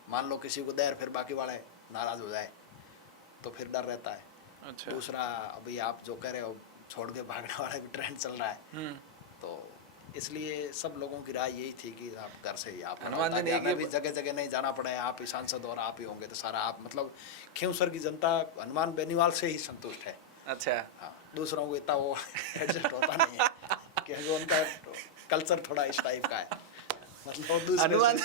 मान लो किसी को देर, फिर बाकी वाले नाराज हो जाए, तो फिर डर रहता है। अच्छा। दूसरा, अभी आप जो कह रहे हो छोड़ के भागने वाला भी ट्रेंड चल रहा है, तो इसलिए सब लोगों की राय यही थी कि आप घर से ही, आप हनुमान जी ने भी जगह जगह नहीं जाना पड़े, आप ही सांसद और आप ही होंगे तो सारा आप, मतलब खींवसर की जनता हनुमान बेनीवाल से ही संतुष्ट है। अच्छा, हाँ, दूसरों को इतना वो एडजस्ट होता नहीं है, क्योंकि उनका कल्चर थोड़ा इस टाइप का है, मतलब हनुमान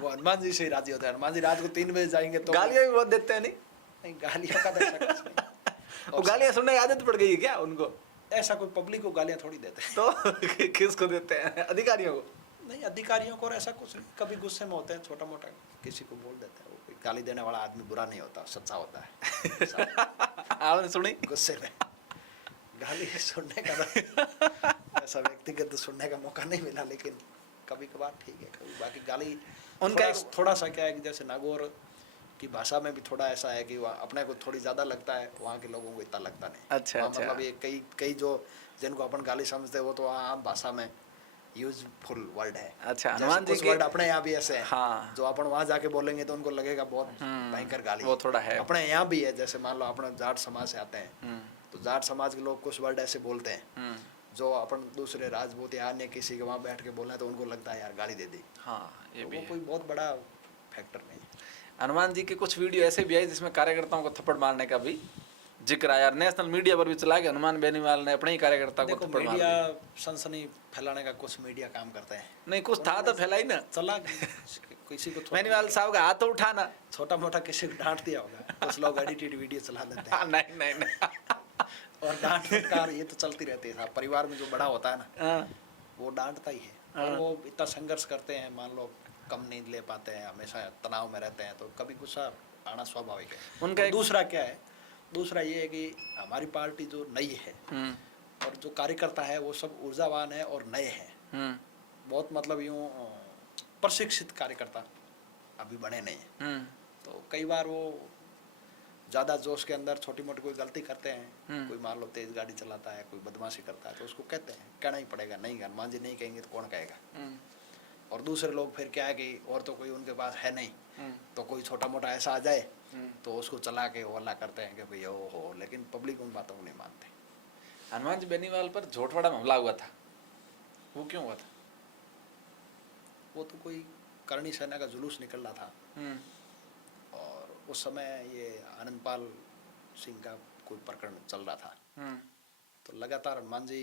वो हनुमान जी से ही राजी होते हैं। हनुमान जी रात को 3 बजे जाएंगे तो गालियाँ भी बहुत देते हैं। नहीं, गालियाँ का तो ऐसा कुछ नहीं। वो गालियाँ सुनने की आदत पड़ गई है क्या उनको? ऐसा कोई पब्लिक को गालियाँ थोड़ी देते हैं। तो किसको देते हैं? अधिकारियों को? नहीं, अधिकारियों को ऐसा कुछ नहीं, कभी गुस्से में होते हैं, छोटा मोटा किसी को बोल देते हैं। वो गाली देने वाला आदमी बुरा नहीं होता, सच्चा होता है। आपने सुनी? गुस्से में गाली सुनने का ऐसा व्यक्तिगत सुनने का मौका नहीं मिला, लेकिन कभी कभार ठीक है, कभी बाकी गाली उनका थोड़ा सा क्या है कि जैसे नागौर की भाषा में भी थोड़ा ऐसा है कि वहाँ अपने को थोड़ी ज़्यादा लगता है, वहाँ के लोगों को इतना लगता नहीं। अच्छा, वहाँ अच्छा। मतलब ये कई कई जो जिनको अपन गाली समझते हैं वो तो वहाँ आम भाषा में यूजफुल वर्ड है। अच्छा, जैसे हनुमान जी कुछ के वर्ड अपने यहाँ भी ऐसे हैं हाँ। जो अपन वहाँ जाके बोलेंगे तो उनको लगेगा बहुत भयंकर गाली वो थोड़ा है। अपने यहाँ भी है। जैसे मान लो अपने जाट समाज से आते हैं तो जाट समाज के लोग कुछ वर्ड ऐसे बोलते हैं जो अपन दूसरे राजपूत या अन्य किसी के वहाँ बैठ के बोलना है तो उनको लगता है यार गाली दे दी। हाँ, ये तो भी वो है। कोई बहुत बड़ा फैक्टर नहीं है। हनुमान जी के कुछ वीडियो ऐसे भी आए जिसमें कार्यकर्ताओं को थप्पड़ मारने का भी जिक्र आया, नेशनल मीडिया पर भी चला गया, हनुमान बेनीवाल ने अपने ही कार्यकर्ता को देखो थप्पड़ मार मीडिया दिया। सनसनी फैलाने का कुछ मीडिया काम करता है। नहीं, कुछ था तो फैला ही ना। चला किसी को बेनीवाल साहब का हाथ तो उठाना। छोटा मोटा किसी को डांट दिया होगा, कुछ लोग एडिटेड वीडियो चला देते हैं। नहीं नहीं नहीं। और डांट फटकार ये तो चलती रहती है साहब। परिवार में जो बड़ा होता है ना हाँ, वो डांटता ही है। और वो इतना संघर्ष करते हैं, मान लो कम नींद ले पाते हैं, हमेशा तनाव में रहते हैं, तो कभी गुस्सा आना स्वाभाविक है। उनका और एक दूसरा क्या है, दूसरा ये है कि हमारी पार्टी जो नई है और जो कार्यकर्ता है वो सब ऊर्जावान है और नए हैं। बहुत मतलब यूँ प्रशिक्षित कार्यकर्ता अभी बने नहीं हैं। तो कई बार वो ज़्यादा जोश के अंदर छोटी मोटी कोई गलती करते हैं। कोई मान लो तेज गाड़ी चलाता है, कोई बदमाशी करता है, तो उसको कहते हैं, कहना ही पड़ेगा। नहीं हनुमान जी नहीं कहेंगे तो कौन कहेगा। और दूसरे लोग फिर क्या है कि और तो कोई उनके पास है नहीं, तो कोई छोटा मोटा ऐसा आ जाए तो उसको चला के हल्ला करते हैं कि भाई ओ हो, लेकिन पब्लिक उन बातों को नहीं मानते। हनुमान जी बेनीवाल पर झोटवाड़ा में हमला हुआ था, वो क्यों हुआ था? वो तो कोई करणी सेना का जुलूस निकल रहा था और उस समय ये आनंदपाल सिंह का कोई प्रकरण चल रहा था। तो लगातार हनुमान जी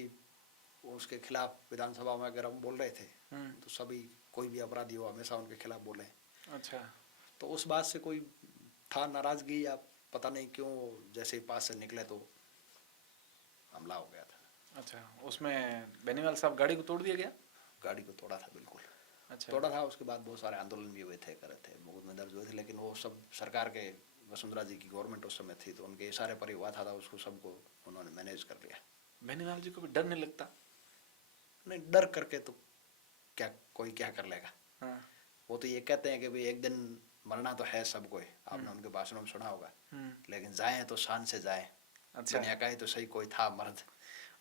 उसके खिलाफ विधानसभा में अगर हम बोल रहे थे तो सभी कोई भी अपराधी हो हमेशा उनके खिलाफ बोले। अच्छा। तो उस बात से कोई था नाराजगी या पता नहीं क्यों, जैसे ही पास से निकले तो हमला हो गया था। अच्छा, उसमें बेनीवाल साहब गाड़ी को तोड़ दिया गया? गाड़ी को तोड़ा था, बिल्कुल। अच्छा। तोड़ा था। उसके बाद बहुत सारे आंदोलन भी हुए थे, करे थे, मुकदमे दर्ज हुए थे, लेकिन वो सब सरकार के, वसुंधरा जी की गवर्नमेंट उस समय थी तो उनके इशारे पर ही हुआ था, उसको सबको उन्होंने मैनेज कर लिया। बेनीवाल जी को भी डर नहीं लगता? नहीं, डर करके तो क्या कोई क्या कर लेगा। हाँ। वो तो ये कहते हैं कि भाई एक दिन मरना तो है सबको, आपने उनके भाषणों में सुना होगा, लेकिन जाए तो शान से जाए। अच्छा। दुनिया का ही तो सही कोई था मर्द,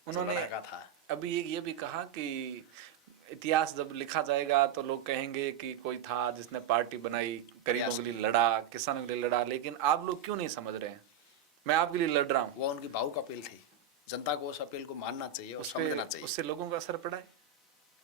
उन्होंने का था। अभी ये भी कहा कि इतिहास जब लिखा जाएगा तो लोग कहेंगे कि कोई था जिसने पार्टी बनाई, गरीबों के लिए लड़ा, किसानों के लिए लड़ा, लेकिन आप लोग क्यों नहीं समझ रहे हैं? मैं आपके लिए लड़ रहा हूँ। वो उनकी भावुक अपील थी, जनता को उस अपील को मानना चाहिए और समझना चाहिए। उससे लोगों का असर पड़ा है?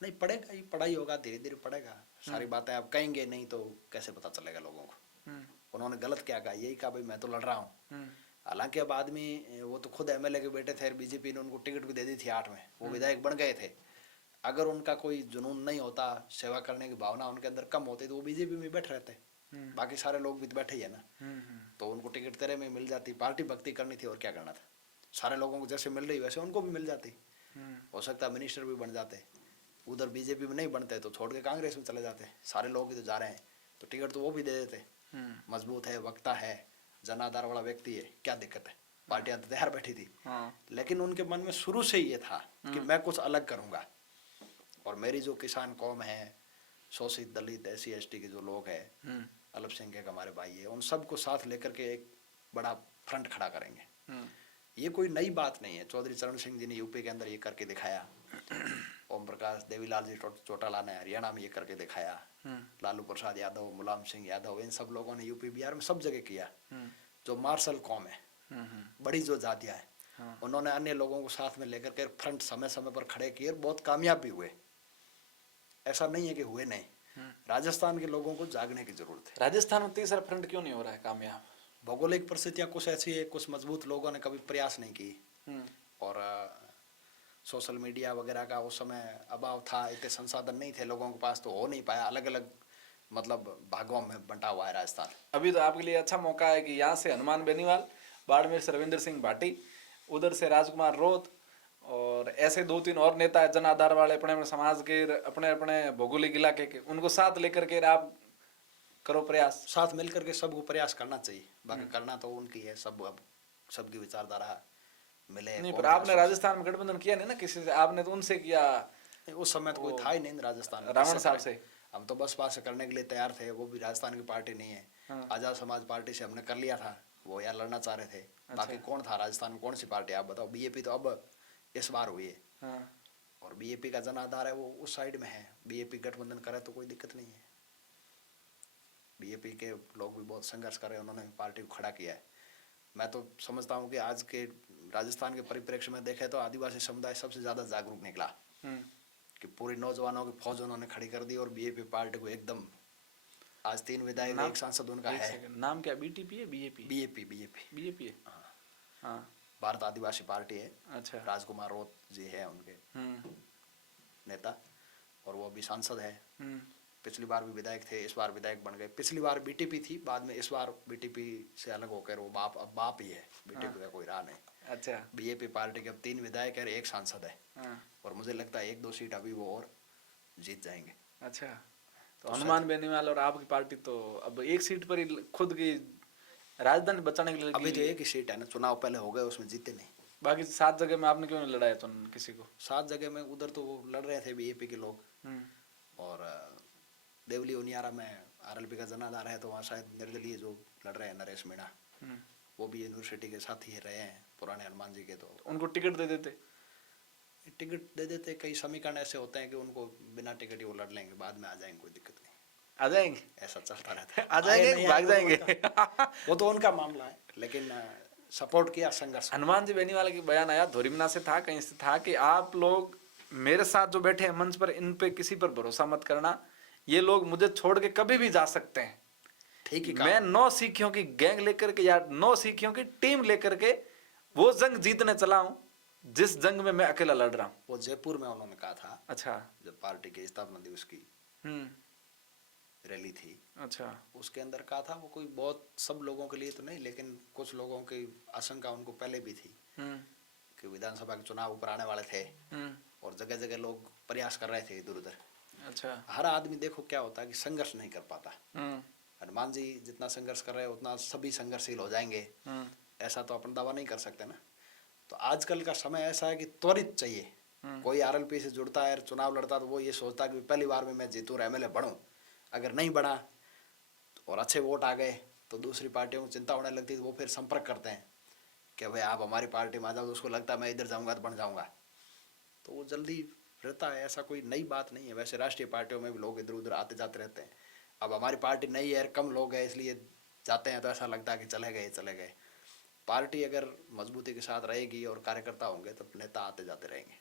नहीं पड़ेगा ही, पढ़ाई होगा, धीरे धीरे पड़ेगा। सारी बातें आप कहेंगे नहीं तो कैसे पता चलेगा लोगों को। उन्होंने गलत क्या कहा, यही कहा भाई मैं तो लड़ रहा हूँ। हालांकि अब आदमी, वो तो खुद एमएलए के बेटे थे, बीजेपी ने उनको टिकट भी दे दी थी 8 में, वो विधायक बन गए थे। अगर उनका कोई जुनून नहीं होता, सेवा करने की भावना उनके अंदर कम होती तो वो बीजेपी में बैठ रहते। बाकी सारे लोग भी तो बैठे ही है ना। तो उनको टिकट तेरे में मिल जाती, पार्टी भक्ति करनी थी और क्या करना था। सारे लोगों को जैसे मिल रही वैसे उनको भी मिल जाती। हो सकता है मिनिस्टर भी बन जाते। उधर बीजेपी में नहीं बनते तो छोड़ के कांग्रेस में चले जाते। सारे लोग ही तो जा रहे हैं तो टिकट तो वो भी दे देते। मजबूत है, वक्ता है, जनाधार वाला व्यक्ति है, क्या दिक्कत है। पार्टियां तो तैयार बैठी थी। लेकिन उनके मन में शुरू से ये था कि मैं कुछ अलग करूंगा और मेरी जो किसान कौम है, शोषित दलित SC ST के जो लोग हैं, अल्पसंख्यक हमारे भाई है, उन सबको साथ लेकर के एक बड़ा फ्रंट खड़ा करेंगे। ये कोई नई बात नहीं है। चौधरी चरण सिंह जी ने यूपी के अंदर ये करके दिखाया। ओम प्रकाश देवीलाल जी चौटाला ने हरियाणा में ये करके दिखाया। लालू प्रसाद यादव, मुलायम सिंह यादव, इन सब लोगों ने यूपी बिहार में सब जगह किया। जो मार्शल कौम है, बड़ी जो जातियां हैं, उन्होंने अन्य लोगों को साथ में लेकर के फ्रंट समय समय पर खड़े किए और बहुत कामयाब भी हुए। ऐसा नहीं है कि हुए नहीं। राजस्थान के लोगों को जागने की जरूरत है। राजस्थान में तीसरा फ्रंट क्यों नहीं हो रहा है कामयाब? भौगोलिक परिस्थितियां कुछ ऐसी है, कुछ मजबूत लोगों ने कभी प्रयास नहीं की और सोशल मीडिया वगैरह का उस समय अभाव था, इतने संसाधन नहीं थे लोगों के पास, तो हो नहीं पाया। अलग अलग मतलब भागों में बंटा हुआ है राजस्थान। अभी तो आपके लिए अच्छा मौका है कि यहाँ से हनुमान बेनीवाल, बाड़मेर से रविंद्र सिंह भाटी, उधर से राजकुमार रोत और ऐसे 2-3 और नेता है जन आधार वाले, अपने अपने समाज के, अपने अपने भौगोलिक इलाके के, उनको साथ लेकर के आप करो प्रयास। साथ मिलकर के सबको प्रयास करना चाहिए। बाकी करना तो उनकी है, सब अब सबकी विचारधारा मिले। नहीं, पर आपने राजस्थान में गठबंधन किया नहीं ना किसी से, आपने तो उनसे किया। उस समय तो कोई था ही नहीं राजस्थान में। रावण साहब से हम तो बस पास करने के लिए तैयार थे, वो भी राजस्थान की पार्टी नहीं है। हाँ। आजाद समाज पार्टी से हमने कर लिया था, वो यार लड़ना चाह रहे थे। बाकी कौन था राजस्थान में, कौन सी पार्टी आप बताओ। बीजेपी तो अब इस बार हुई है, हाँ। और बीजेपी का जनाधार है वो उस साइड में है। बीजेपी गठबंधन करे तो कोई दिक्कत नहीं है। बीजेपी के लोग भी बहुत संघर्ष कर रहे हैं, उन्होंने पार्टी को खड़ा किया है। मैं तो समझता हूँ कि आज के राजस्थान के परिप्रेक्ष्य में देखें तो आदिवासी समुदाय सबसे ज़्यादा जागरूक निकला, कि पूरी नौजवानों की फौज उन्होंने खड़ी कर दी, और बीजेपी पार्टी को एकदम, आज 3 विधायक, एक सांसद उनका एक है। सेकंड, नाम क्या, बीटीपी है, बीजेपी? बीजेपी बीजेपी बीजेपी है। हाँ, हाँ। भारत आदिवासी पार्टी है। अच्छा। राजकुमार रोत जी है उनके नेता, और वो अभी सांसद है। पिछली बार भी विधायक थे, इस बार विधायक बन गए। पिछली बार बीटीपी थी, बाद में इस बार बीटीपी से अलग होकर वो अब बाप ही है, बीटीपी का कोई रहा नहीं। अच्छा। बीजेपी पार्टी के अब 3 विधायक है और 1 सांसद है, और मुझे लगता है 1-2 सीट अभी वो और जीत जाएंगे। अच्छा, तो हनुमान बेनीवाल और आपकी पार्टी तो अब एक सीट पर ही खुद की राजधानी बचाने के लिए अभी तो 1 ही सीट है ना, चुनाव पहले हो गए, उसमें जीते नहीं। बाकी 7 जगह में आपने क्यों नहीं लड़ाया तो किसी को? 7 जगह में उधर तो वो लड़ रहे थे बीजेपी के लोग, और देवली उनियारा में आरएलपी का जनाधार है, तो वहाँ शायद निर्दलीय जो लड़ रहे हैं नरेश मीणा, वो भी यूनिवर्सिटी के साथी रहे हैं पुराने हनुमान जी के, तो उनको टिकट दे देते। टिकट दे देते। कई समीकरण ऐसे होते हैं कि उनको बिना टिकट ही वो लड़ लेंगे, बाद में आ जाएंगे, कोई दिक्कत नहीं, आ जाएंगे, ऐसा चलता रहता है। आ जाएंगे, भाग जाएंगे। वो तो उनका मामला है, लेकिन सपोर्ट किया, संघर्ष। हनुमान जी बेनीवाल की बयान आया धोरीमना से था, कहीं से था कि आप लोग मेरे साथ जो बैठे हैं मंच पर, इन पे किसी पर भरोसा मत करना, ये लोग मुझे छोड़ के कभी भी जा सकते हैं। ठीक ही मैं 9 सिखियों की गैंग लेकर के या 9 सिखियों की टीम लेकर के वो जंग जीतने चला हूं जिस जंग में मैं अकेला लड़ रहा हूं। वो जयपुर में उन्होंने कहा था। अच्छा। जब पार्टी के स्थापना दिवस की रैली थी, अच्छा, उसके अंदर कहा था। वो कोई बहुत सब लोगों के लिए तो नहीं, लेकिन कुछ लोगों की आशंका उनको पहले भी थी कि विधानसभा के चुनाव ऊपर आने वाले थे, और जगह जगह लोग प्रयास कर रहे थे इधर उधर। अच्छा। हर आदमी देखो क्या होता है कि संघर्ष नहीं कर पाता। हनुमान जी जितना संघर्ष कर रहे हैं उतना सभी संघर्षशील हो जाएंगे, ऐसा तो अपन दावा नहीं कर सकते ना। तो आजकल का समय ऐसा है कि त्वरित चाहिए। कोई आरएलपी से जुड़ता है, चुनाव लड़ता, तो वो ये सोचता है कि पहली बार में मैं जीतूं और एमएलए बनूं। अगर नहीं बना और अच्छे वोट आ गए तो दूसरी पार्टियों को चिंता होने लगती है, तो वो फिर संपर्क करते हैं कि भाई आप हमारी पार्टी में आ जाओ, तो उसको लगता है मैं इधर जाऊंगा तो बन जाऊंगा, तो वो जल्दी रहता है। ऐसा कोई नई बात नहीं है, वैसे राष्ट्रीय पार्टियों में भी लोग इधर उधर आते जाते रहते हैं। अब हमारी पार्टी नई है, कम लोग हैं, इसलिए जाते हैं, तो ऐसा लगता है कि चले गए चले गए। पार्टी अगर मजबूती के साथ रहेगी और कार्यकर्ता होंगे तो नेता आते जाते रहेंगे,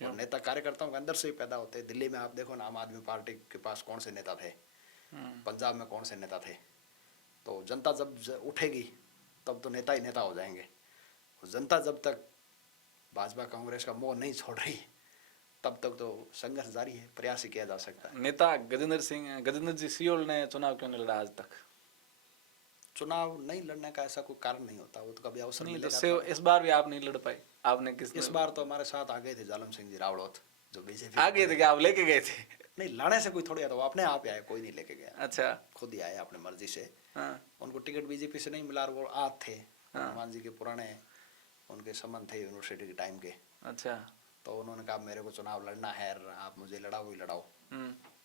और नेता कार्यकर्ताओं के अंदर से ही पैदा होते हैं। दिल्ली में आप देखो ना, आम आदमी पार्टी के पास कौन से नेता थे, पंजाब में कौन से नेता थे। तो जनता जब उठेगी तब तो नेता ही नेता हो जाएंगे। जनता जब तक भाजपा कांग्रेस का मोह नहीं छोड़ रही तब तक तो संघर्ष जारी है, प्रयास ही किया जा सकता है। नेता गजेंद्र जी सियोल ने चुनाव क्यों नहीं लड़ा आज तक? चुनाव नहीं लड़ने का ऐसा कोई कारण नहीं होता, वो तो कभी अवसर नहीं, मिलेगा। तो इस बार भी आप नहीं लड़ पाए, आपने इस बार तो हमारे साथ आ गए थे जालम सिंह जी रावड़ोत, जो बीजेपी आ गए थे, क्या आप लेके गए थे? नहीं, लाने से कोई थोड़ी आता, वो अपने आप ही आए, कोई नहीं लेके गया। अच्छा। खुद ही आए अपनी मर्जी से। हाँ। उनको टिकट बीजेपी से नहीं मिला, वो आते थे। हनुमान जी के पुराने उनके संबंध थे यूनिवर्सिटी के टाइम के। अच्छा। तो उन्होंने कहा मेरे को चुनाव लड़ना है, आप मुझे लड़ाओ ही लड़ाओ,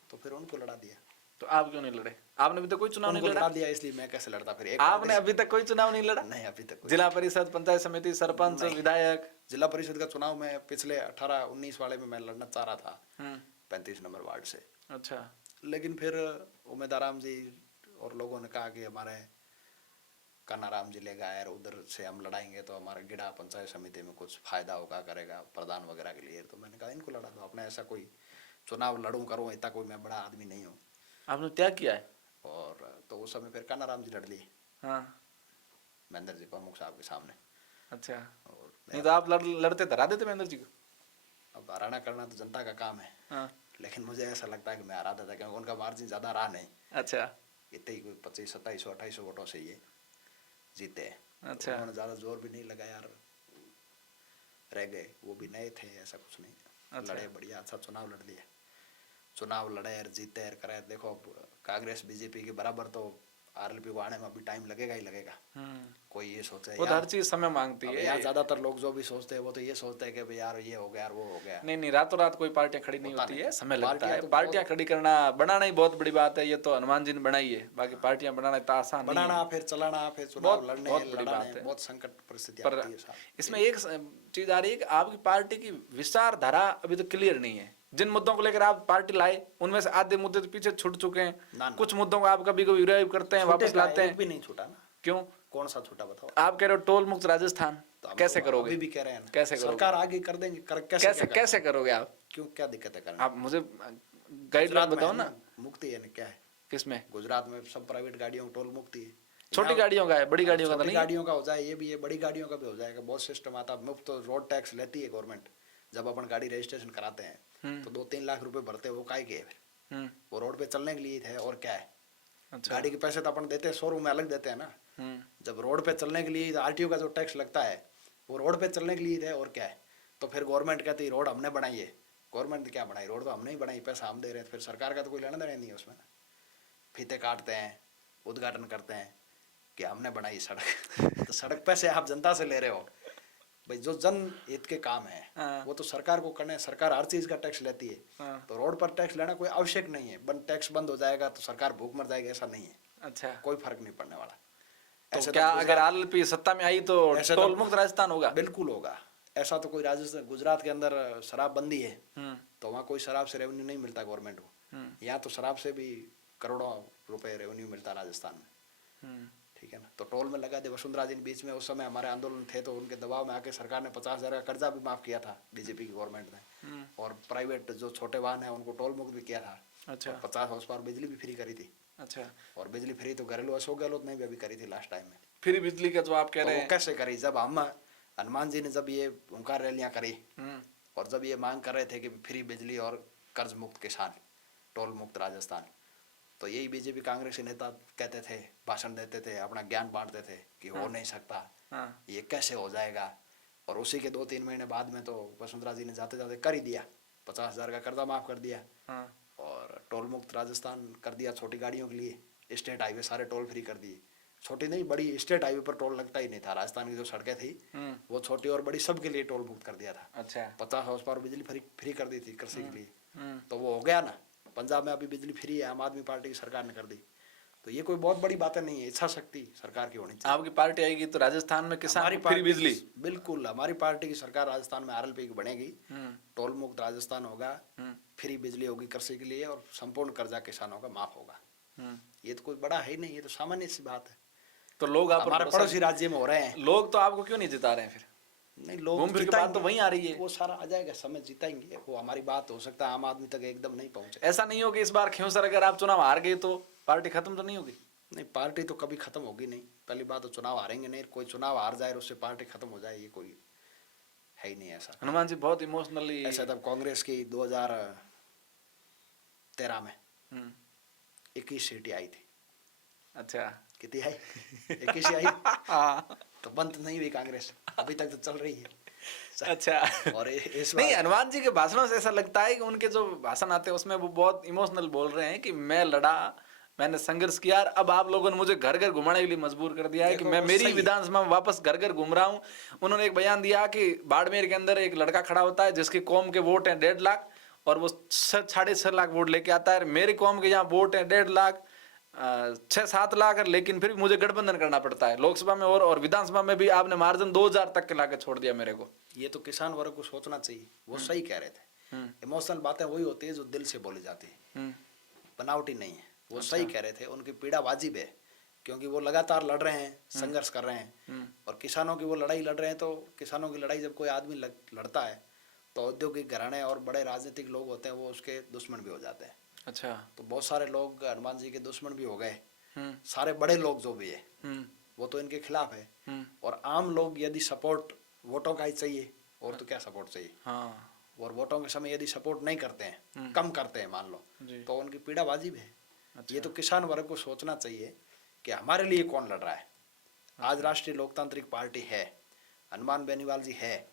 तो फिर उनको लड़ा दिया। तो आप क्यों नहीं लड़े? आपने अभी तक कोई चुनाव नहीं लड़ा दिया, इसलिए मैं कैसे लड़ता फिर? आपने अभी तक कोई चुनाव नहीं लड़ा? नहीं, अभी तक। जिला परिषद, पंचायत समिति, सरपंच, विधायक? जिला परिषद का चुनाव में पिछले 18-19 वाले में मैं लड़ना चाह रहा था 35 नंबर वार्ड से। अच्छा। लेकिन फिर उमेदाराम जी और लोगों ने कहा कि हमारे कानाराम जी ले गए, उधर से हम लड़ाएंगे तो हमारा गिड़ा पंचायत समिति में कुछ फायदा होगा, करेगा प्रधान वगैरह के लिए। तो मैंने कहा इनको लड़ा दो, अपने ऐसा कोई चुनाव लड़ूं करूं, इतना कोई मैं बड़ा आदमी नहीं हूँ। आपने त्याग किया है? और तो उस समय फिर कानाराम जी लड़ लिए। हाँ। महेंद्र जी प्रमुख साहब के सामने। अच्छा। और नहीं तो आप लड़ते हरा देते महेंद्र जी को? अब हराना करना तो जनता का काम है। हाँ। लेकिन मुझे ऐसा लगता है कि मैं हरा देता, क्योंकि उनका मार्जिन ज्यादा रहा नहीं। अच्छा। इतने ही कोई 25, 27, 28 वोटों से ये जीते। अच्छा। उन्होंने ज्यादा जोर भी नहीं लगाया, रह गए। वो भी नए थे, ऐसा कुछ नहीं। अच्छा। लड़े, बढ़िया अच्छा चुनाव लड़ लिया। चुनाव लड़े और जीते और करे। देखो अब कांग्रेस बीजेपी के बराबर तो आरएलपी को आने में अभी टाइम लगेगा ही लगेगा। कोई ये सोचे वो तो हर चीज समय मांगती अब है। यहाँ ज्यादातर लोग जो भी सोचते हैं वो तो ये सोचते हैं कि भाई यार ये हो गया यार वो हो गया। नहीं नहीं, रातों रात कोई पार्टियां खड़ी नहीं होता होती नहीं। है, समय लगता पार्टियां है। तो पार्टियां खड़ी करना बनाना ही बहुत बड़ी बात है, ये तो हनुमान जी ने बनाई है, बाकी पार्टियां बनाना इतना आसान नहीं बनाना है। फिर चलाना फिर चुनाव बहुत लड़ने बहुत बड़ी लड़ाने बात है। बहुत संकट परिस्थिति पर आती है साहब। इसमें एक चीज आ रही है कि आपकी पार्टी की विचारधारा अभी तो क्लियर नहीं है। जिन मुद्दों को लेकर आप पार्टी लाए उनमें से आधे मुद्दे तो पीछे छूट चुके हैं, ना। कुछ मुद्दों को आप कभी कभी रिवाइव करते हैं, वापस लाते एक हैं। भी नहीं छूटा ना। क्यों? कौन सा छूटा बताओ। आप कह रहे हो टोल मुक्त राजस्थान, तो हम कैसे तो करोगे? अभी भी कह रहे हैं ना। कैसे करोगे? सरकार आगे कर देंगे कैसे कैसे क्या कैसे करोगे आप? क्यों क्या दिक्कत है करने? आप मुझे गाइडलाइन गुजरात में बताओ है ना। मुक्ति है ना क्या है? किसमें? गुजरात में सब प्राइवेट गाड़ियों टोल मुक्ति है। छोटी यहाँ- गाड़ियों का है, बड़ी गाड़ियों का तो छोटी नहीं है। गाड़ियों का हो जाए ये भी है, बड़ी गाड़ियों का भी हो जाएगा। बहुत सिस्टम आता है। मुफ्त तो रोड टैक्स लेती है गवर्नमेंट। जब अपन गाड़ी रजिस्ट्रेशन कराते हैं तो 2-3 लाख रुपए भरते हैं। वो काय के है? वो रोड पे चलने के लिए है और क्या है? अच्छा। गाड़ी के पैसे तो अपन देते हैं, शोरूम में अलग देते हैं ना। जब रोड पे चलने के लिए आरटीओ का जो टैक्स लगता है वो रोड पे चलने के लिए है और क्या है? तो फिर गवर्नमेंट कहती है रोड हमने बनाई है। गवर्नमेंट ने क्या बनाई? रोड तो हमने ही बनाई, पैसा हम दे रहे हैं। फिर सरकार का तो कोई लेना देना नहीं है उसमें। फीते काटते हैं, उद्घाटन करते हैं कि हमने बनाई सड़क। तो सड़क पैसे आप जनता से ले रहे हो भाई। जो जन हित के काम है वो तो सरकार को करने। सरकार हर चीज का टैक्स लेती है। तो रोड पर टैक्स लेना कोई आवश्यक नहीं है। टैक्स बंद हो जाएगा तो सरकार भूख मर जाएगी, ऐसा नहीं है। अच्छा, कोई फर्क नहीं पड़ने वाला। तो क्या अगर आरएलपी सत्ता में आई तो टोल मुक्त राजस्थान होगा? बिल्कुल होगा। ऐसा तो कोई राजस्थान गुजरात के अंदर शराब बंदी है तो वहाँ कोई शराब से रेवेन्यू नहीं मिलता गवर्नमेंट को। यहाँ तो शराब से भी करोड़ों रुपए रेवेन्यू मिलता राजस्थान में। ठीक है ना। तो टोल में लगा दे। वसुंधरा जी बीच में उस समय हमारे आंदोलन थे तो उनके दबाव में आके सरकार ने 50,000 का कर्जा भी माफ किया था बीजेपी की गवर्नमेंट ने। और प्राइवेट जो छोटे वाहन है उनको टोल मुक्त भी किया था। अच्छा। 50 हाउस पावर बिजली भी फ्री करी थी। अच्छा। और बिजली फ्री तो घरेलू अशोक गहलोत ने भी अभी करी थी लास्ट टाइम में। फ्री बिजली का जो आप कह रहे हैं, कैसे करी? जब हम हनुमान जी ने जब ये ओंकार रैलियां करी और जब ये मांग कर रहे थे कि फ्री बिजली और कर्ज मुक्त किसान, टोल मुक्त राजस्थान, तो यही बीजेपी कांग्रेस के नेता कहते थे, भाषण देते थे, अपना ज्ञान बांटते थे कि हो नहीं सकता, ये कैसे हो जाएगा। और उसी के 2-3 महीने बाद में तो वसुंधरा जी ने जाते जाते कर ही दिया। 50,000 का कर्जा माफ कर दिया और टोल मुक्त राजस्थान कर दिया। छोटी गाड़ियों के लिए स्टेट हाईवे सारे टोल फ्री कर दिए। छोटी नहीं बड़ी, स्टेट हाईवे पर टोल लगता ही नहीं था। राजस्थान की जो सड़कें थी वो छोटी और बड़ी सबके लिए टोल मुक्त कर दिया था। अच्छा। 50 हाउस पावर बिजली फ्री कर दी थी कृषि के लिए। तो वो हो गया ना। पंजाब में अभी बिजली फ्री है, आम आदमी पार्टी की सरकार ने कर दी। तो ये कोई बहुत बड़ी बातें नहीं है। इच्छा शक्ति सरकार की होनी चाहिए। आपकी पार्टी आएगी तो राजस्थान में किसान को फ्री बिजली? बिल्कुल, हमारी पार्टी की सरकार राजस्थान में आरएलपी की बनेगी। टोल मुक्त राजस्थान होगा, फ्री बिजली होगी कृषि के लिए और संपूर्ण कर्जा किसानों का माफ होगा। ये तो कोई बड़ा है ही नहीं, ये तो सामान्य सी बात है। तो लोग हमारे पड़ोसी राज्य में हो रहे हैं। लोग तो आपको क्यों नहीं जिता रहे हैं फिर? नहीं, लोग घूम फिर के बात तो वहीं आ रही है। वो सारा आ जाएगा, समय जिताएंगे। वो हमारी बात हो सकता है आम आदमी तक एकदम नहीं पहुंचे। ऐसा नहीं हो कि इस बार खिंवसर अगर आप चुनाव हार गए तो पार्टी खत्म तो नहीं होगी? नहीं, पार्टी तो कभी खत्म होगी नहीं। पहली बात तो चुनाव हारेंगे नहीं। कोई चुनाव हार जाए और उससे पार्टी खत्म हो जाए ये कोई है ही नहीं ऐसा। हनुमान जी बहुत इमोशनली ऐसा तब कांग्रेस की 2013 में 21 सीटें आई थी। अच्छा। कितनी आई? 21 आई। तो बंद नहीं हुई कांग्रेस, अभी तक तो चल रही है। अच्छा। और इस नहीं, हनुमान जी के भाषणों से ऐसा लगता है कि उनके जो भाषण आते हैं उसमें वो बहुत इमोशनल बोल रहे हैं कि मैं लड़ा, मैंने संघर्ष किया, अब आप लोगों ने मुझे घर घर घुमाने के लिए मजबूर कर दिया है कि मैं मेरी विधानसभा में वापस घर घर घूम रहा हूँ। उन्होंने एक बयान दिया कि बाड़मेर के अंदर एक लड़का खड़ा होता है जिसकी कौम के वोट हैं 1.5 लाख और वो 6.5 लाख वोट लेके आता है। मेरी कौम के यहाँ वोट हैं 1.5 लाख 6-7 लाख, लेकिन फिर मुझे गठबंधन करना पड़ता है लोकसभा में और विधानसभा में भी आपने मार्जिन 2000 तक के लाके छोड़ दिया मेरे को। ये तो किसान वर्ग को सोचना चाहिए। वो सही कह रहे थे। इमोशनल बातें वही होती है जो दिल से बोली जाती है, बनावटी नहीं है। वो सही कह रहे थे। उनकी पीड़ा वाजिब है क्योंकि वो लगातार लड़ रहे हैं, संघर्ष कर रहे हैं और किसानों की वो लड़ाई लड़ रहे हैं। तो किसानों की लड़ाई जब कोई आदमी लड़ता है तो औद्योगिक घराने और बड़े राजनीतिक लोग होते हैं वो उसके दुश्मन भी हो जाते हैं। अच्छा। तो बहुत सारे लोग हनुमान जी के दुश्मन भी हो गए। सारे बड़े लोग जो भी है वो तो इनके खिलाफ है। और आम लोग यदि सपोर्ट वोटों का ही चाहिए और तो क्या सपोर्ट चाहिए। हाँ। और वोटों के समय यदि सपोर्ट नहीं करते हैं, कम करते हैं मान लो, तो उनकी पीड़ा वाजिब है। अच्छा। ये तो किसान वर्ग को सोचना चाहिए कि हमारे लिए कौन लड़ रहा है। आज राष्ट्रीय लोकतांत्रिक पार्टी है, हनुमान बेनीवाल जी है,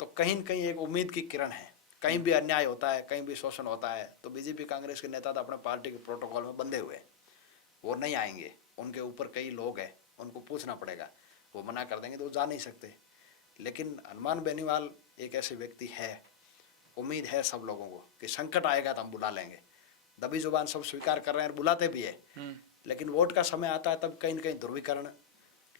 तो कहीं न कहीं एक उम्मीद की किरण है। कहीं भी अन्याय होता है, कहीं भी शोषण होता है तो बीजेपी कांग्रेस के नेता तो अपने पार्टी के प्रोटोकॉल में बंधे हुए हैं, वो नहीं आएंगे। उनके ऊपर कई लोग हैं, उनको पूछना पड़ेगा, वो मना कर देंगे तो वो जा नहीं सकते। लेकिन हनुमान बेनीवाल एक ऐसे व्यक्ति है, उम्मीद है सब लोगों को कि संकट आएगा तो हम बुला लेंगे। दबी जुबान सब स्वीकार कर रहे हैं और बुलाते भी है, लेकिन वोट का समय आता है तब कहीं न कहीं ध्रुवीकरण,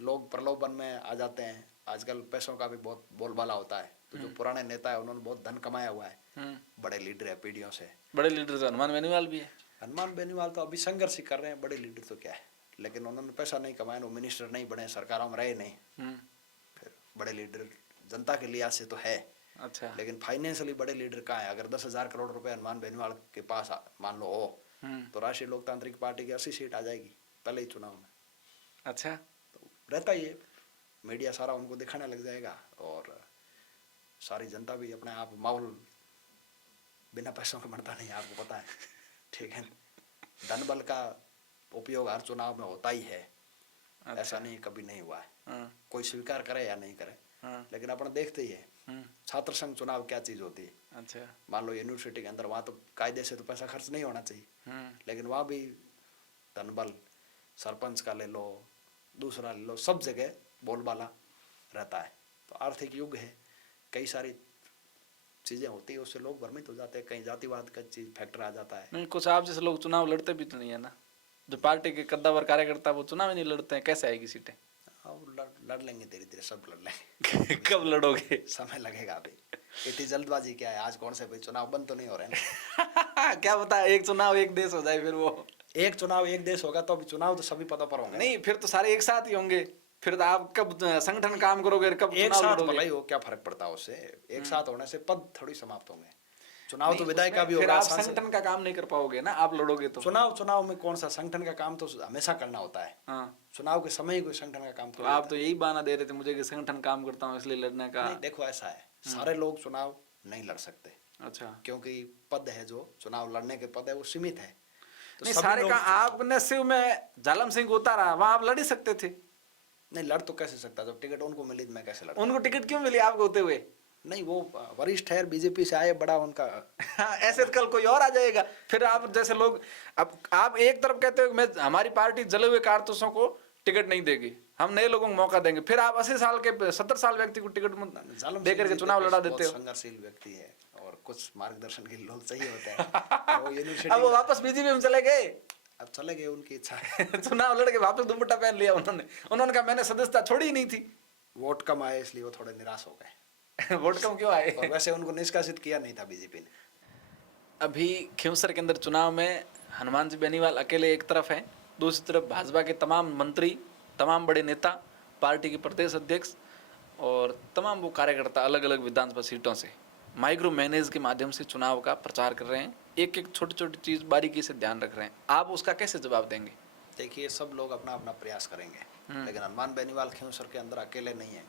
लोग प्रलोभन में आ जाते हैं। आजकल पैसों का भी बहुत बोलबाला होता है, तो जो पुराने नेता है उन्होंने बहुत धन कमाया हुआ है, बड़े लीडर है पीढ़ियों से। बड़े लीडर तो हनुमान बेनीवाल भी है। हनुमान बेनीवाल तो अभी संघर्ष ही कर रहे हैं, बड़े लीडर तो क्या है, लेकिन उन्होंने पैसा नहीं कमाया, वो मिनिस्टर नहीं बने, सरकारों में रहे नहीं। फिर बड़े लीडर जनता के लिहाज से तो है, अच्छा, लेकिन फाइनेंशियली बड़े लीडर कहाँ है। अगर 10,000 करोड़ रुपए हनुमान बेनीवाल के पास मान लो हो, तो राष्ट्रीय लोकतांत्रिक पार्टी की 80 सीट आ जाएगी पहले ही चुनाव में। अच्छा, तो रहता ही है, मीडिया सारा उनको दिखाने लग जाएगा और सारी जनता भी अपने आप, माहौल बिना पैसों के बनता नहीं, आपको पता है, ठीक है। धन बल का उपयोग हर चुनाव में होता ही है, अच्छा। ऐसा नहीं कभी नहीं हुआ है, हाँ, कोई स्वीकार करे या नहीं करे, हाँ, लेकिन अपन देखते ही है छात्र संघ चुनाव क्या चीज होती है। अच्छा, मान लो यूनिवर्सिटी के अंदर, वहाँ तो कायदे से तो पैसा खर्च नहीं होना चाहिए, लेकिन वहाँ भी धन बल, सरपंच का ले लो, दूसरा ले लो, सब जगह बोलबाला रहता है। तो आर्थिक युग है, कई सारी चीजें होती है, उससे लोग भ्रमित हो जाते हैं, कहीं जातिवाद का चीज फैक्टर आ जाता है। नहीं, कुछ आप जैसे लोग चुनाव लड़ते भी तो नहीं है ना, जो पार्टी के कद्दावर कार्यकर्ता वो चुनाव ही नहीं लड़ते हैं, कैसे आएगी सीटें? अब लड़ लेंगे, धीरे धीरे सब लड़ लेंगे। कब लड़ोगे? समय लगेगा अभी, इतनी जल्दबाजी क्या है, आज कौन से भाई चुनाव बंद तो नहीं हो रहे हैं। क्या पता एक चुनाव एक देश हो जाए, फिर वो एक चुनाव एक देश होगा तो अभी चुनाव तो सभी पदों पर होंगे। नहीं, फिर तो सारे एक साथ ही होंगे, फिर तो आप कब संगठन काम करोगे, कब एक चुनाव साथ लड़ोगे? भलाई हो, क्या फर्क पड़ता है उससे, एक साथ होने से पद थोड़ी समाप्त होंगे। चुनाव तो नहीं, विधायक का भी फिर होगा, आप संगठन का काम नहीं कर पाओगे ना, आप लड़ोगे तो। चुनाव में कौन सा संगठन का काम तो हमेशा करना होता है। हाँ, चुनाव के समय ही कोई संगठन का काम तो आप तो यही बहाना दे रहे थे मुझे कि संगठन काम करता हूँ इसलिए लड़ने का। नहीं, देखो ऐसा है, सारे लोग चुनाव नहीं लड़ सकते, अच्छा, क्योंकि पद है, जो चुनाव लड़ने के पद है वो सीमित है। तो नहीं, सभी सारे लोग का आपने शिव में जालम सिंह उतारा, वहां आप लड़ ही सकते थे। नहीं, लड़ तो कैसे सकता, जब टिकट उनको मिली तो मैं कैसे लड़। उनको टिकट क्यों मिली आपको होते हुए? नहीं, वो वरिष्ठ है, बीजेपी से आए, बड़ा उनका। ऐसे तो कल कोई और आ जाएगा, फिर आप जैसे लोग, अब आप एक तरफ कहते हो मैं हमारी पार्टी जले हुए कारतूसों को टिकट नहीं देगी, हम नए लोगों को मौका देंगे, फिर आप 80 साल के 70 साल व्यक्ति को टिकट देकर के चुनाव लड़ा देते हो। संघर्षशील व्यक्ति है और कुछ मार्गदर्शन के लोग चाहिए होते हैं। वो यूनिवर्सिटी अब वो वापस बीजेपी में चले गए, अब चले गए, उनकी इच्छा है। चुनाव लड़ के वापस दुपट्टा पहन लिया उन्होंने कहा मैंने सदस्यता छोड़ी ही नहीं थी। वोट कम आए इसलिए वो थोड़े निराश हो गए। वोट कम क्यों आए? और वैसे उनको निष्कासित किया नहीं था बीजेपी ने। अभी खिंवसर के अंदर चुनाव में हनुमान जी बेनीवाल अकेले एक तरफ हैं, दूसरी तरफ भाजपा के तमाम मंत्री, तमाम बड़े नेता, पार्टी के प्रदेश अध्यक्ष और तमाम वो कार्यकर्ता अलग अलग विधानसभा सीटों से माइक्रो मैनेज के माध्यम से चुनाव का प्रचार कर रहे हैं, एक एक छोटी छोटी चीज बारीकी से ध्यान रख रहे हैं। आप उसका कैसे जवाब देंगे? देखिए, सब लोग अपना अपना प्रयास करेंगे, लेकिन हनुमान बेनीवाल खिंवसर के अंदर अकेले नहीं है।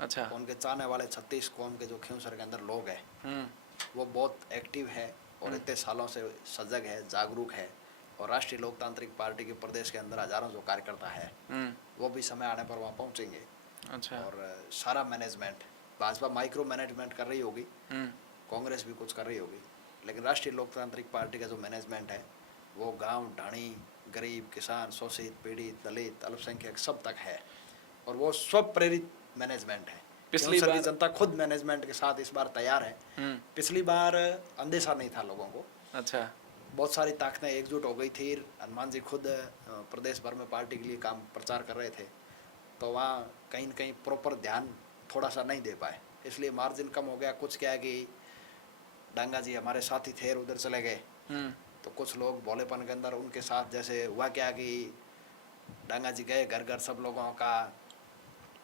अच्छा, उनके चाहने वाले 36 कौम के जो खिंवसर के अंदर लोग हैं, वो बहुत एक्टिव है और इतने सालों से सजग है, जागरूक है। और राष्ट्रीय लोकतांत्रिक पार्टी के प्रदेश के अंदर हजारों जो कार्यकर्ता है, वो भी समय आने पर वहाँ पहुँचेंगे। अच्छा, और सारा मैनेजमेंट, भाजपा माइक्रो मैनेजमेंट कर रही होगी, कांग्रेस भी कुछ कर रही होगी, लेकिन राष्ट्रीय लोकतांत्रिक पार्टी का जो मैनेजमेंट है वो गांव ढाणी, गरीब, किसान, शोषित, पीड़ित, दलित, अल्पसंख्यक सब तक है, और वो स्व प्रेरित मैनेजमेंट है। पिछली बार की जनता खुद मैनेजमेंट के साथ इस बार तैयार है। पिछली बार अंदेशा नहीं था लोगों को। अच्छा, बहुत सारी ताकतें एकजुट हो गई थी। हनुमान जी खुद प्रदेश भर में पार्टी के लिए काम प्रचार कर रहे थे, तो वहाँ कहीं न कहीं प्रॉपर ध्यान थोड़ा सा नहीं दे पाए, इसलिए मार्जिन कम हो गया। कुछ क्या है कि डांगा जी हमारे साथी थे, उधर चले गए, तो कुछ लोग भोलेपन के अंदर उनके साथ, जैसे हुआ क्या कि डांगा जी गए घर घर, सब लोगों का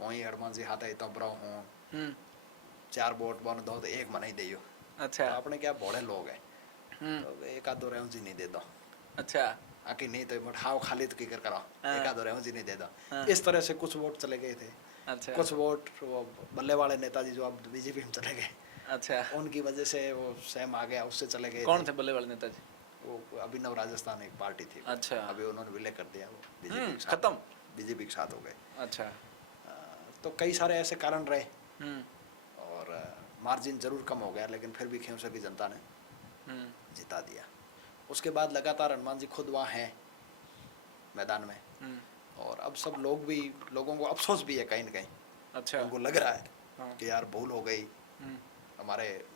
वहीं हनुमान जी हाथ तो ब्रो हूँ 4 वोट बन दो तो 1 मन ही दे। अच्छा, तो अपने क्या भोले लोग हैं, तो 1-2 रेहू जी नहीं दे दो। अच्छा, आखिर नहीं तो हाव खाली तो किकर करो, 1-2 रेहू जी नहीं दे दो। इस तरह से कुछ वोट चले गए थे। अच्छा, कुछ वोट वो बल्ले वाले नेताजी जो अब बीजेपी में चले गए, अच्छा, उनकी वजह से वो सैम आ गया, उससे चले गए। कौन थे बल्ले वाले नेताजी? वो अभिनव राजस्थान एक पार्टी थी। अच्छा, अभी उन्होंने विलय कर दिया, वो बीजेपी के साथ, खत्म, बीजेपी के साथ हो गए। अच्छा, तो कई सारे ऐसे कारण रहे और मार्जिन जरूर कम हो गया, लेकिन फिर भी खिंवसर की जनता ने जिता दिया। उसके बाद लगातार हनुमान जी खुद वहाँ हैं मैदान में, और अब सब लोगों को अफसोस भी है कहीं ना कहीं। अच्छा। उनको लग रहा है हाँ। कि यार भूल हो गई, हम्म, हमारे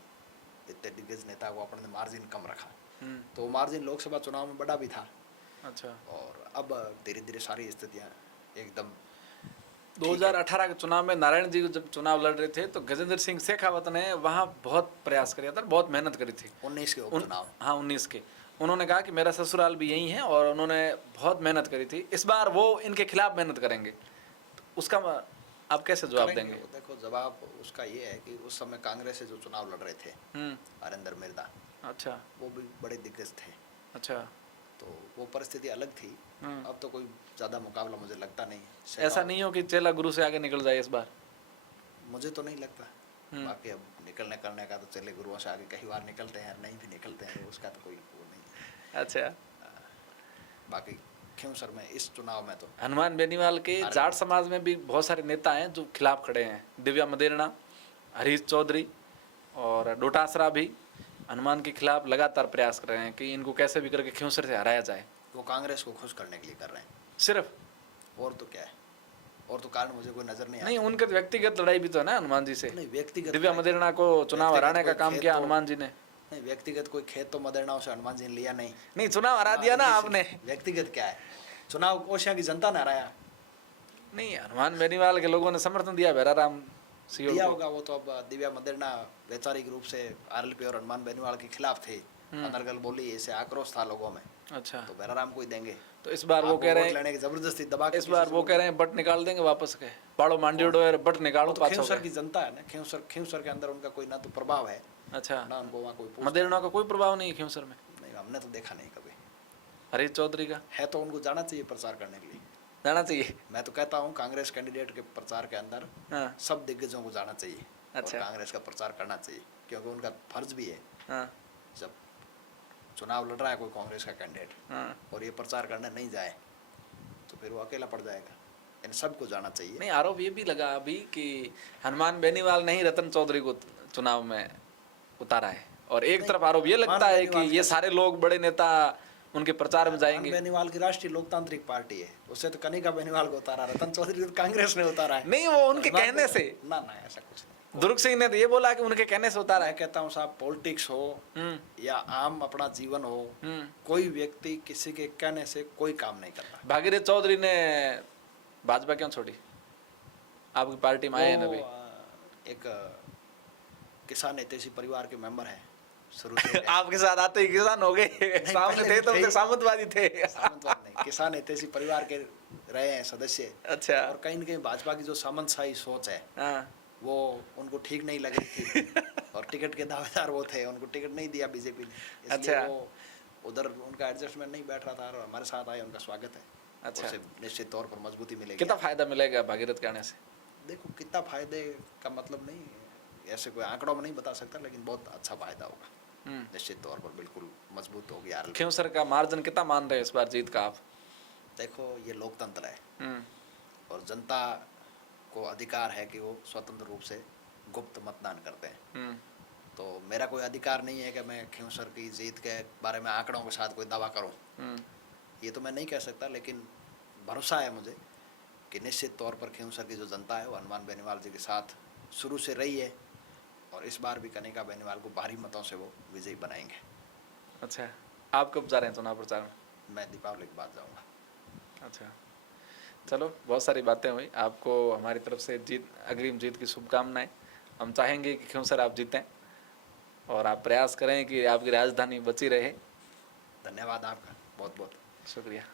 इतने दिग्गज नेता को अपन ने मार्जिन कम रखा। हम्म, तो मार्जिन लोकसभा चुनाव में बड़ा भी था, अच्छा। और अब धीरे धीरे सारी स्थितियां एकदम 2018 के चुनाव में नारायण जी जब चुनाव लड़ रहे थे तो गजेंद्र सिंह शेखावत ने वहाँ बहुत प्रयास किया था, बहुत मेहनत करी थी। 19 के उपचुनाव। हाँ, 19 के। उन्होंने कहा कि मेरा ससुराल भी यही है और उन्होंने बहुत मेहनत करी थी। इस बार वो इनके खिलाफ मेहनत करेंगे, तो उसका आप कैसे जवाब करेंगे। देंगे? देखो, जवाब उसका ये है कि उस समय कांग्रेस से जो चुनाव लड़ रहे थे हम्म, हरेंद्र मिर्दा, अच्छा, वो भी बड़े दिग्गज थे, अच्छा। तो वो परिस्थिति अलग थी। हम्म। अब तो कोई ज़्यादा मुकाबला मुझे लगता नहीं। ऐसा शेखावत- नहीं हो कि चेला गुरु से आगे निकल जाए इस बार? मुझे तो नहीं लगता। हम्म। बाकी अब निकलने करने का तो चले गुरुओं से आगे कई बार निकलते हैं, नहीं भी निकलते हैं, उसका तो कोई वो नहीं है। अच्छा। बाकी क्यों सर, मैं इस चुनाव में तो हनुमान बेनीवाल के अरे- जाट समाज में भी बहुत सारे नेता हैं जो खिलाफ खड़े हैं। दिव्या मदेरणा, हरीश चौधरी और डोटासरा भी हनुमान के खिलाफ लगातार प्रयास कर रहे हैं कि इनको कैसे भी करके खिंवसर से हराया जाए। वो कांग्रेस को खुश करने के लिए कर रहे हैं, सिर्फ? और तो क्या है, और तो कारण मुझे कोई नजर नहीं नहीं, आता। उनके व्यक्तिगत लड़ाई भी तो है ना हनुमान जी से। नहीं, व्यक्तिगत दिव्या नहीं। मदेरणा को चुनाव व्यक्तिगत हराने का कोई काम खेत किया तो- हनुमान जी ने। नहीं, व्यक्तिगत कोई खेत तो मदेरनाओं से हनुमान जी ने लिया नहीं। नहीं, चुनाव हरा दिया ना आपने। व्यक्तिगत क्या है, चुनाव कोशिया की जनता ने हराया। नहीं, हनुमान बेनीवाल के लोगों ने समर्थन दिया भैराराम सियोल दिया को। होगा, वो तो अब दिव्या मदेरणा वैचारिक रूप से आरएलपी और हनुमान बेनीवाल के खिलाफ थे, अनर्गल बोली, ऐसे आक्रोश था लोगों में, अच्छा। तो भैराराम को ही देंगे। तो इस बार वो आपको कह रहे वोट हैं, लेने की जबरदस्ती दबा के इस बार वो कह रहे हैं बट निकाल देंगे वापस के। पाड़ो मांडियोडो है, बट निकालो तो पाछो खिंवसर के। की जनता है ना, खिंवसर के अंदर उनका कोई ना तो प्रभाव है अच्छा। ना उनको वहाँ कोई पूछता मदेरणा का कोई प्रभाव नहीं है खिंवसर में? नहीं, हमने तो देखा नहीं कभी। हरीश चौधरी का है तो उनको जाना चाहिए प्रचार करने के लिए। जाना चाहिए। मैं तो कहता हूँ कांग्रेस कैंडिडेट के प्रचार के अंदर हाँ, सब दिग्गजों को जाना चाहिए अच्छा। और कांग्रेस का प्रचार करना चाहिए, क्योंकि उनका फर्ज भी है। हाँ, जब चुनाव लड़ रहा है कोई कांग्रेस का कैंडिडेट हाँ। और ये प्रचार करने नहीं जाए तो फिर वो अकेला पड़ जाएगा। इन सबको जाना चाहिए। नहीं, आरोप ये भी लगा अभी कि हनुमान बेनीवाल ने ही रतन चौधरी को चुनाव में उतारा है, और एक तरफ आरोप ये लगता है कि ये सारे लोग बड़े नेता उनके प्रचार में हनुमान जाएंगे। बेनीवाल की राष्ट्रीय लोकतांत्रिक पार्टी है, उससे तो कनिका बेनीवाल को उतारा, रतन चौधरी को कांग्रेस ने उतारा है। नहीं, वो उनके हनुमान कहने से। ना ना, ऐसा कुछ नहीं। दुर्ग सिंह ने तो ये बोला कि उनके कहने से उतारा मैं है। कहता हूँ साहब, पॉलिटिक्स हो हम्म, या आम अपना जीवन हो, हम्म। कोई व्यक्ति किसी के कहने से कोई काम नहीं करता। भागीरथ चौधरी ने भाजपा क्यों छोड़ी? आपकी पार्टी में आए हैं वो, अभी। एक किसान हितैषी परिवार के मेंबर है शुरू से। आपके साथ आते ही किसान हो गए, सामने थे तो थे, सामंतवादी थे। सामंतवाद नहीं, किसान हितैषी परिवार के रहे हैं सदस्य। अच्छा। और कहीं न कहीं भाजपा की जो सामंतशाही सोच है हाँ, वो उनको ठीक नहीं लग रही थी और टिकट के दावेदार वो थे, उनको टिकट नहीं दिया बीजेपी ने, इसलिए अच्छा। वो उधर उनका एडजस्टमेंट नहीं बैठ रहा था और हमारे साथ आए, उनका स्वागत है। अच्छा। उससे निश्चित तौर पर मजबूती मिलेगी। कितना फायदा मिलेगा भागीरथ के आने से? देखो, कितना फायदे का मतलब नहीं, ऐसे कोई आंकड़ों में नहीं बता सकता, लेकिन बहुत अच्छा फायदा होगा निश्चित तौर पर, बिल्कुल मजबूत होगी यार। खिंवसर का मार्जिन कितना मान रहे हैं इस बार जीत का आप? देखो, ये लोकतंत्र है हम्म, और जनता को अधिकार है कि वो स्वतंत्र रूप से गुप्त मतदान करते हैं। हम्म, तो मेरा कोई अधिकार नहीं है कि मैं खिंवसर की जीत के बारे में आंकड़ों के साथ कोई दावा करूं, हम्म। ये तो मैं नहीं कह सकता, लेकिन भरोसा है मुझे कि निश्चित तौर पर खिंवसर की जो जनता है वो हनुमान बेनीवाल जी के साथ शुरू से रही है और इस बार भी कनिका बेनीवाल को भारी मतों से वो विजयी बनाएंगे। अच्छा, आप कब जा रहे हैं चुनाव प्रचार में? मैं दीपावली के बाद जाऊँगा। अच्छा, चलो, बहुत सारी बातें हुई। आपको हमारी तरफ से अग्रिम जीत की शुभकामनाएं। हम चाहेंगे कि खिंवसर आप जीतें और आप प्रयास करें कि आपकी राजधानी बची रहे। धन्यवाद आपका, बहुत बहुत शुक्रिया।